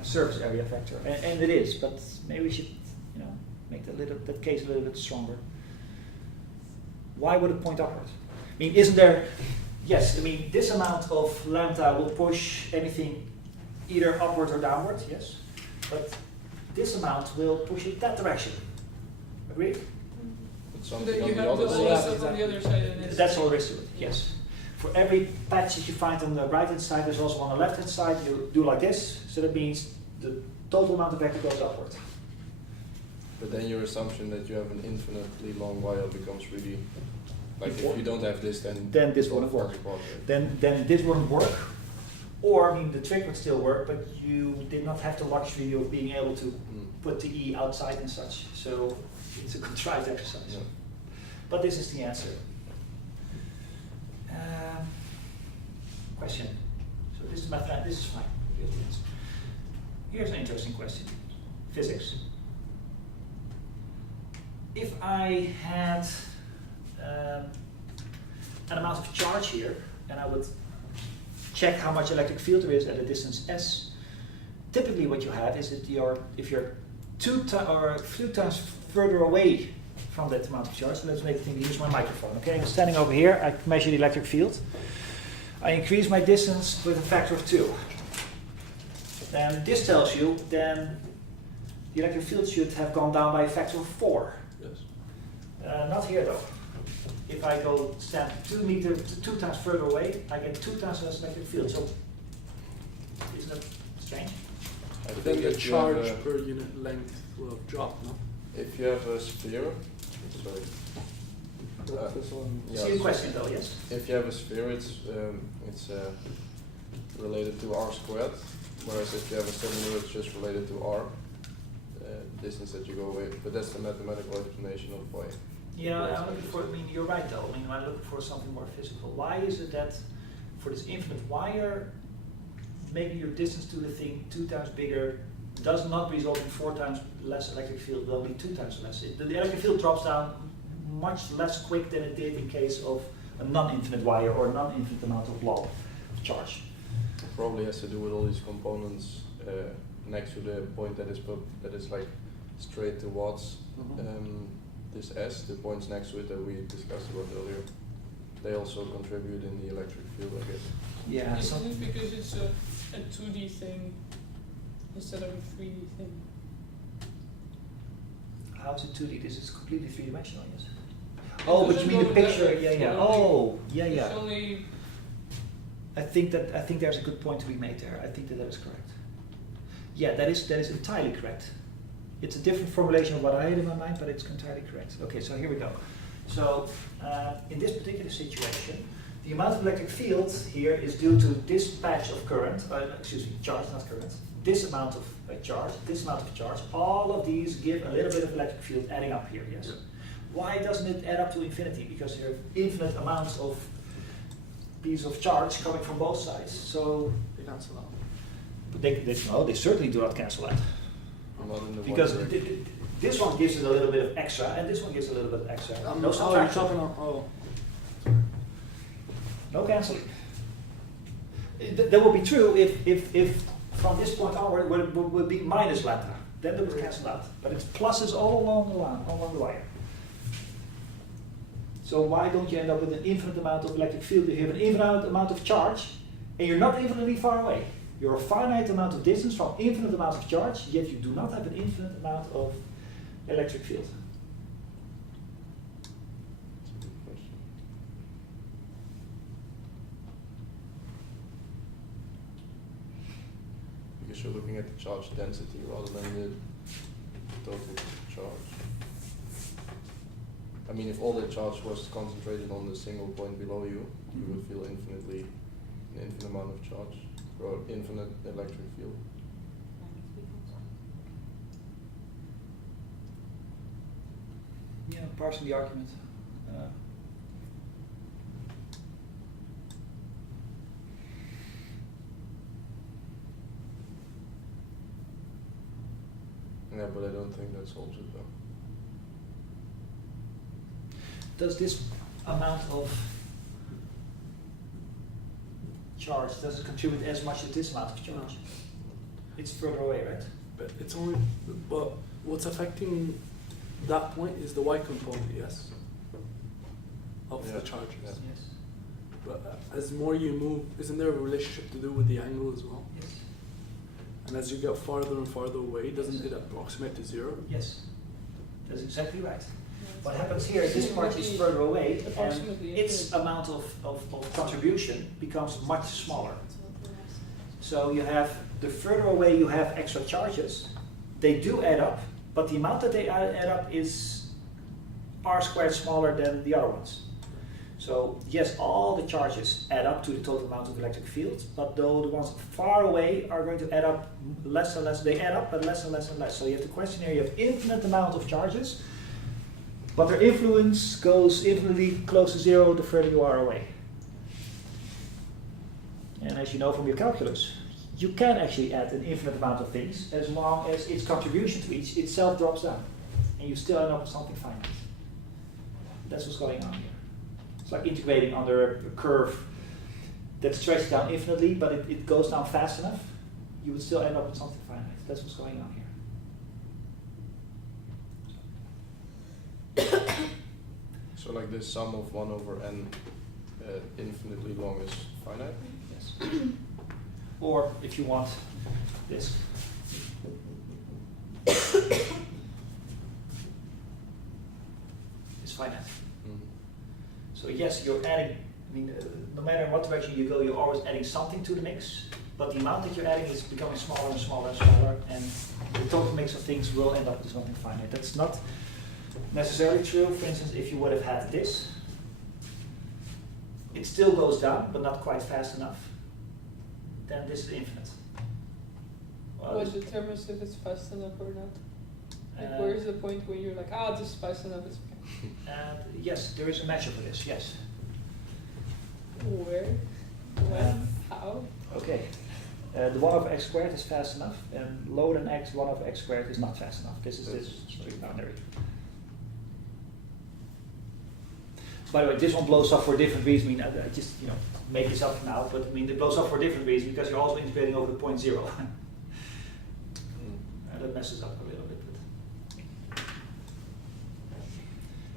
surface area vector, and it is, but maybe we should, make that case a little bit stronger. Why would it point upward? I mean, isn't there? Yes, I mean, this amount of lambda will push anything either upward or downward. Yes, but this amount will push it that direction. Agreed? But So something that on you the have other the side. stuff on the other side and it's That's all there is to it. Yes. For every patch that you find on the right hand side, there's also on the left hand side. You do like this, so that means the total amount of vector goes upward. But then your assumption that you have an infinitely long wire becomes really, like if you don't have this, then Then this it all wouldn't work. falls apart, right? Then this wouldn't work. Or, I mean, the trick would still work, but you did not have the luxury of being able to put the E outside and such. So it's a contrived exercise. Yeah. But this is the answer. Question. So this is mathematics. This is fine. We have the answer. Here's an interesting question. Physics. If I had an amount of charge here, and I would check how much electric field there is at a distance s, typically what you have is that if you're a few times further away from that amount of charge, so let's make the thing, use my microphone, okay? I'm standing over here, I measure the electric field. I increase my distance with a factor of 2. Then this tells you then the electric field should have gone down by a factor of 4. Yes. Not here though. If I go stand 2 times further away, I get 2 times less electric field. So isn't that strange? But think then the if you have charge a- per unit length will drop, no? If you have a sphere, sorry. This one. Yeah, See the so question though, yes? If you have a sphere, it's related to r squared, whereas if you have a cylinder, it's just related to r, distance that you go away. But that's the mathematical explanation of why. Yeah, I'm looking for, I mean, you're right though. I mean, I'm looking for something more physical. Why is it that for this infinite wire, making your distance to the thing 2 times bigger does not result in 4 times less electric field, but only 2 times less? The electric field drops down much less quick than it did in case of a non-infinite wire or a non-infinite amount of law of charge. It probably has to do with all these components next to the point that is like straight towards this S, the points next to it that we discussed about earlier. They also contribute in the electric field, I guess. Yeah. Isn't it because it's a 2D thing instead of a 3D thing? How is it 2D? This is completely three-dimensional, yes. Oh, but you mean the picture? Yeah, yeah. Oh, yeah, It's yeah. only I think there's a good point to be made there. I think that is correct. Yeah, that is entirely correct. It's a different formulation of what I had in my mind, but it's entirely correct. Okay, so here we go. So in this particular situation, the amount of electric field here is due to this patch of current, charge, not current. This amount of charge, this amount of charge. All of these give a little bit of electric field adding up here. Yes. Yeah. Why doesn't it add up to infinity? Because there are infinite amounts of pieces of charge coming from both sides. So They cancel out. they certainly do not cancel out. Not in the Because one direction. this one gives it a little bit of extra, and this one gives a little bit of extra. No You're subtraction. talking about, oh. No cancelling. That would be true if from this point onward would be minus lambda. Then it would cancel out. But it's pluses all along the wire. So why don't you end up with an infinite amount of electric field if you have an infinite amount of charge and you're not infinitely far away? You're a finite amount of distance from infinite amount of charge, yet you do not have an infinite amount of electric field. That's a good question. Because you're looking at the charge density rather than the total charge. I mean, if all the charge was concentrated on the single point below you, you would feel an infinite amount of charge, or infinite electric field. Yeah, parsing the argument. Yeah, but I don't think that solves it though. Does this amount of charge, does it contribute as much as this amount of charge? It's further away, right? But it's only, but what's affecting that point is the y component, yes, of Yeah, the charges. yeah. Yes. But as more you move, isn't there a relationship to do with the angle as well? Yes. And as you get farther and farther away, doesn't it approximate to zero? Yes. That's exactly right. Yeah, What it's happens here is this part is further away, and Approximately its infinite. amount of contribution becomes much smaller. That's what the rest is. So you have, the further away you have extra charges, they do add up, but the amount that they add up is r squared smaller than the other ones. So yes, all the charges add up to the total amount of electric field, but though the ones far away are going to add up less and less, they add up but less and less and less. So you have the question here, you have infinite amount of charges, but their influence goes infinitely close to zero the further you are away. And as you know from your calculus, you can actually add an infinite amount of things as long as its contribution to each itself drops down. And you still end up with something finite. That's what's going on here. It's like integrating under a curve that stretches down infinitely, but it goes down fast enough, you would still end up with something finite. That's what's going on here. So like this sum of 1 over n infinitely long is finite? Yes. Or if you want this. It's finite. So yes, you're adding, I mean, no matter in what direction you go, you're always adding something to the mix, but the amount that you're adding is becoming smaller and smaller and smaller, and the total mix of things will end up with something finite. That's not necessarily true. For instance, if you would have had this, it still goes down, but not quite fast enough. Then this is infinite. Well, What determines if it's fast enough or not? Like, uh, where's the point where you're like, ah, this is fast enough, it's okay. yes, there is a measure for this, yes. Where? When? Um, How? Okay. The 1 over x squared is fast enough, and lower than x, 1 over x squared is not fast enough. This is this strict boundary. By the way, this one blows up for a different reason. I mean, I just make this up now, but I mean it blows up for a different reason because you're also integrating over the point 0. That messes up a little bit.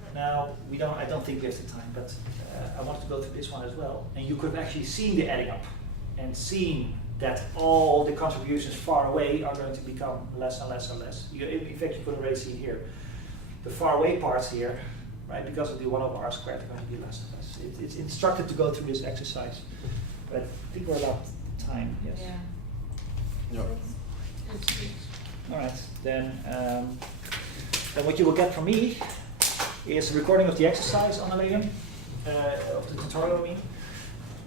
But now I don't think we have the time, but I want to go through this one as well. And you could have actually seen the adding up and seen that all the contributions far away are going to become less and less and less. In fact, you could already see here the far away parts here, right? Because of the 1 over r squared, are going to be less and less. It's instructed to go through this exercise, but I think we're about time. Yes. Yeah. Yeah. All right, then what you will get from me is a recording of the exercise on Alenium, of the tutorial I mean.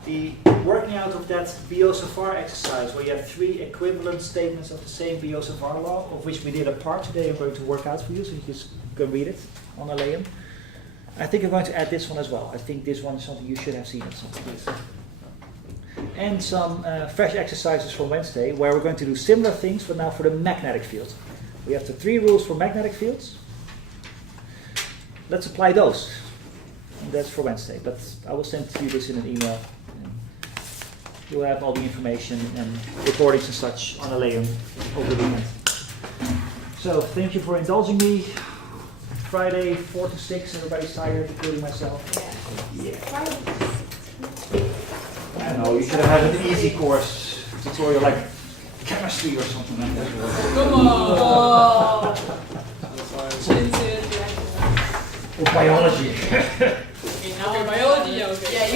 The working out of that Biot-Savart exercise, where you have 3 equivalent statements of the same Biot-Savart law, of which we did a part today. I'm going to work out for you, so you just go read it on Alenium. I think I'm going to add this one as well. I think this one is something you should have seen at some point. And some fresh exercises from Wednesday, where we're going to do similar things, but now for the magnetic field. We have the 3 rules for magnetic fields. Let's apply those. And that's for Wednesday, but I will send you this in an email. You'll have all the information and recordings and such on Alenium over the weekend. So, thank you for indulging me. Friday, 4 to 6, everybody's tired, including myself. Yeah. I know, you should have had an easy course tutorial like chemistry or something like that. Come on! Or biology. Okay, biology, yeah, okay. Yeah,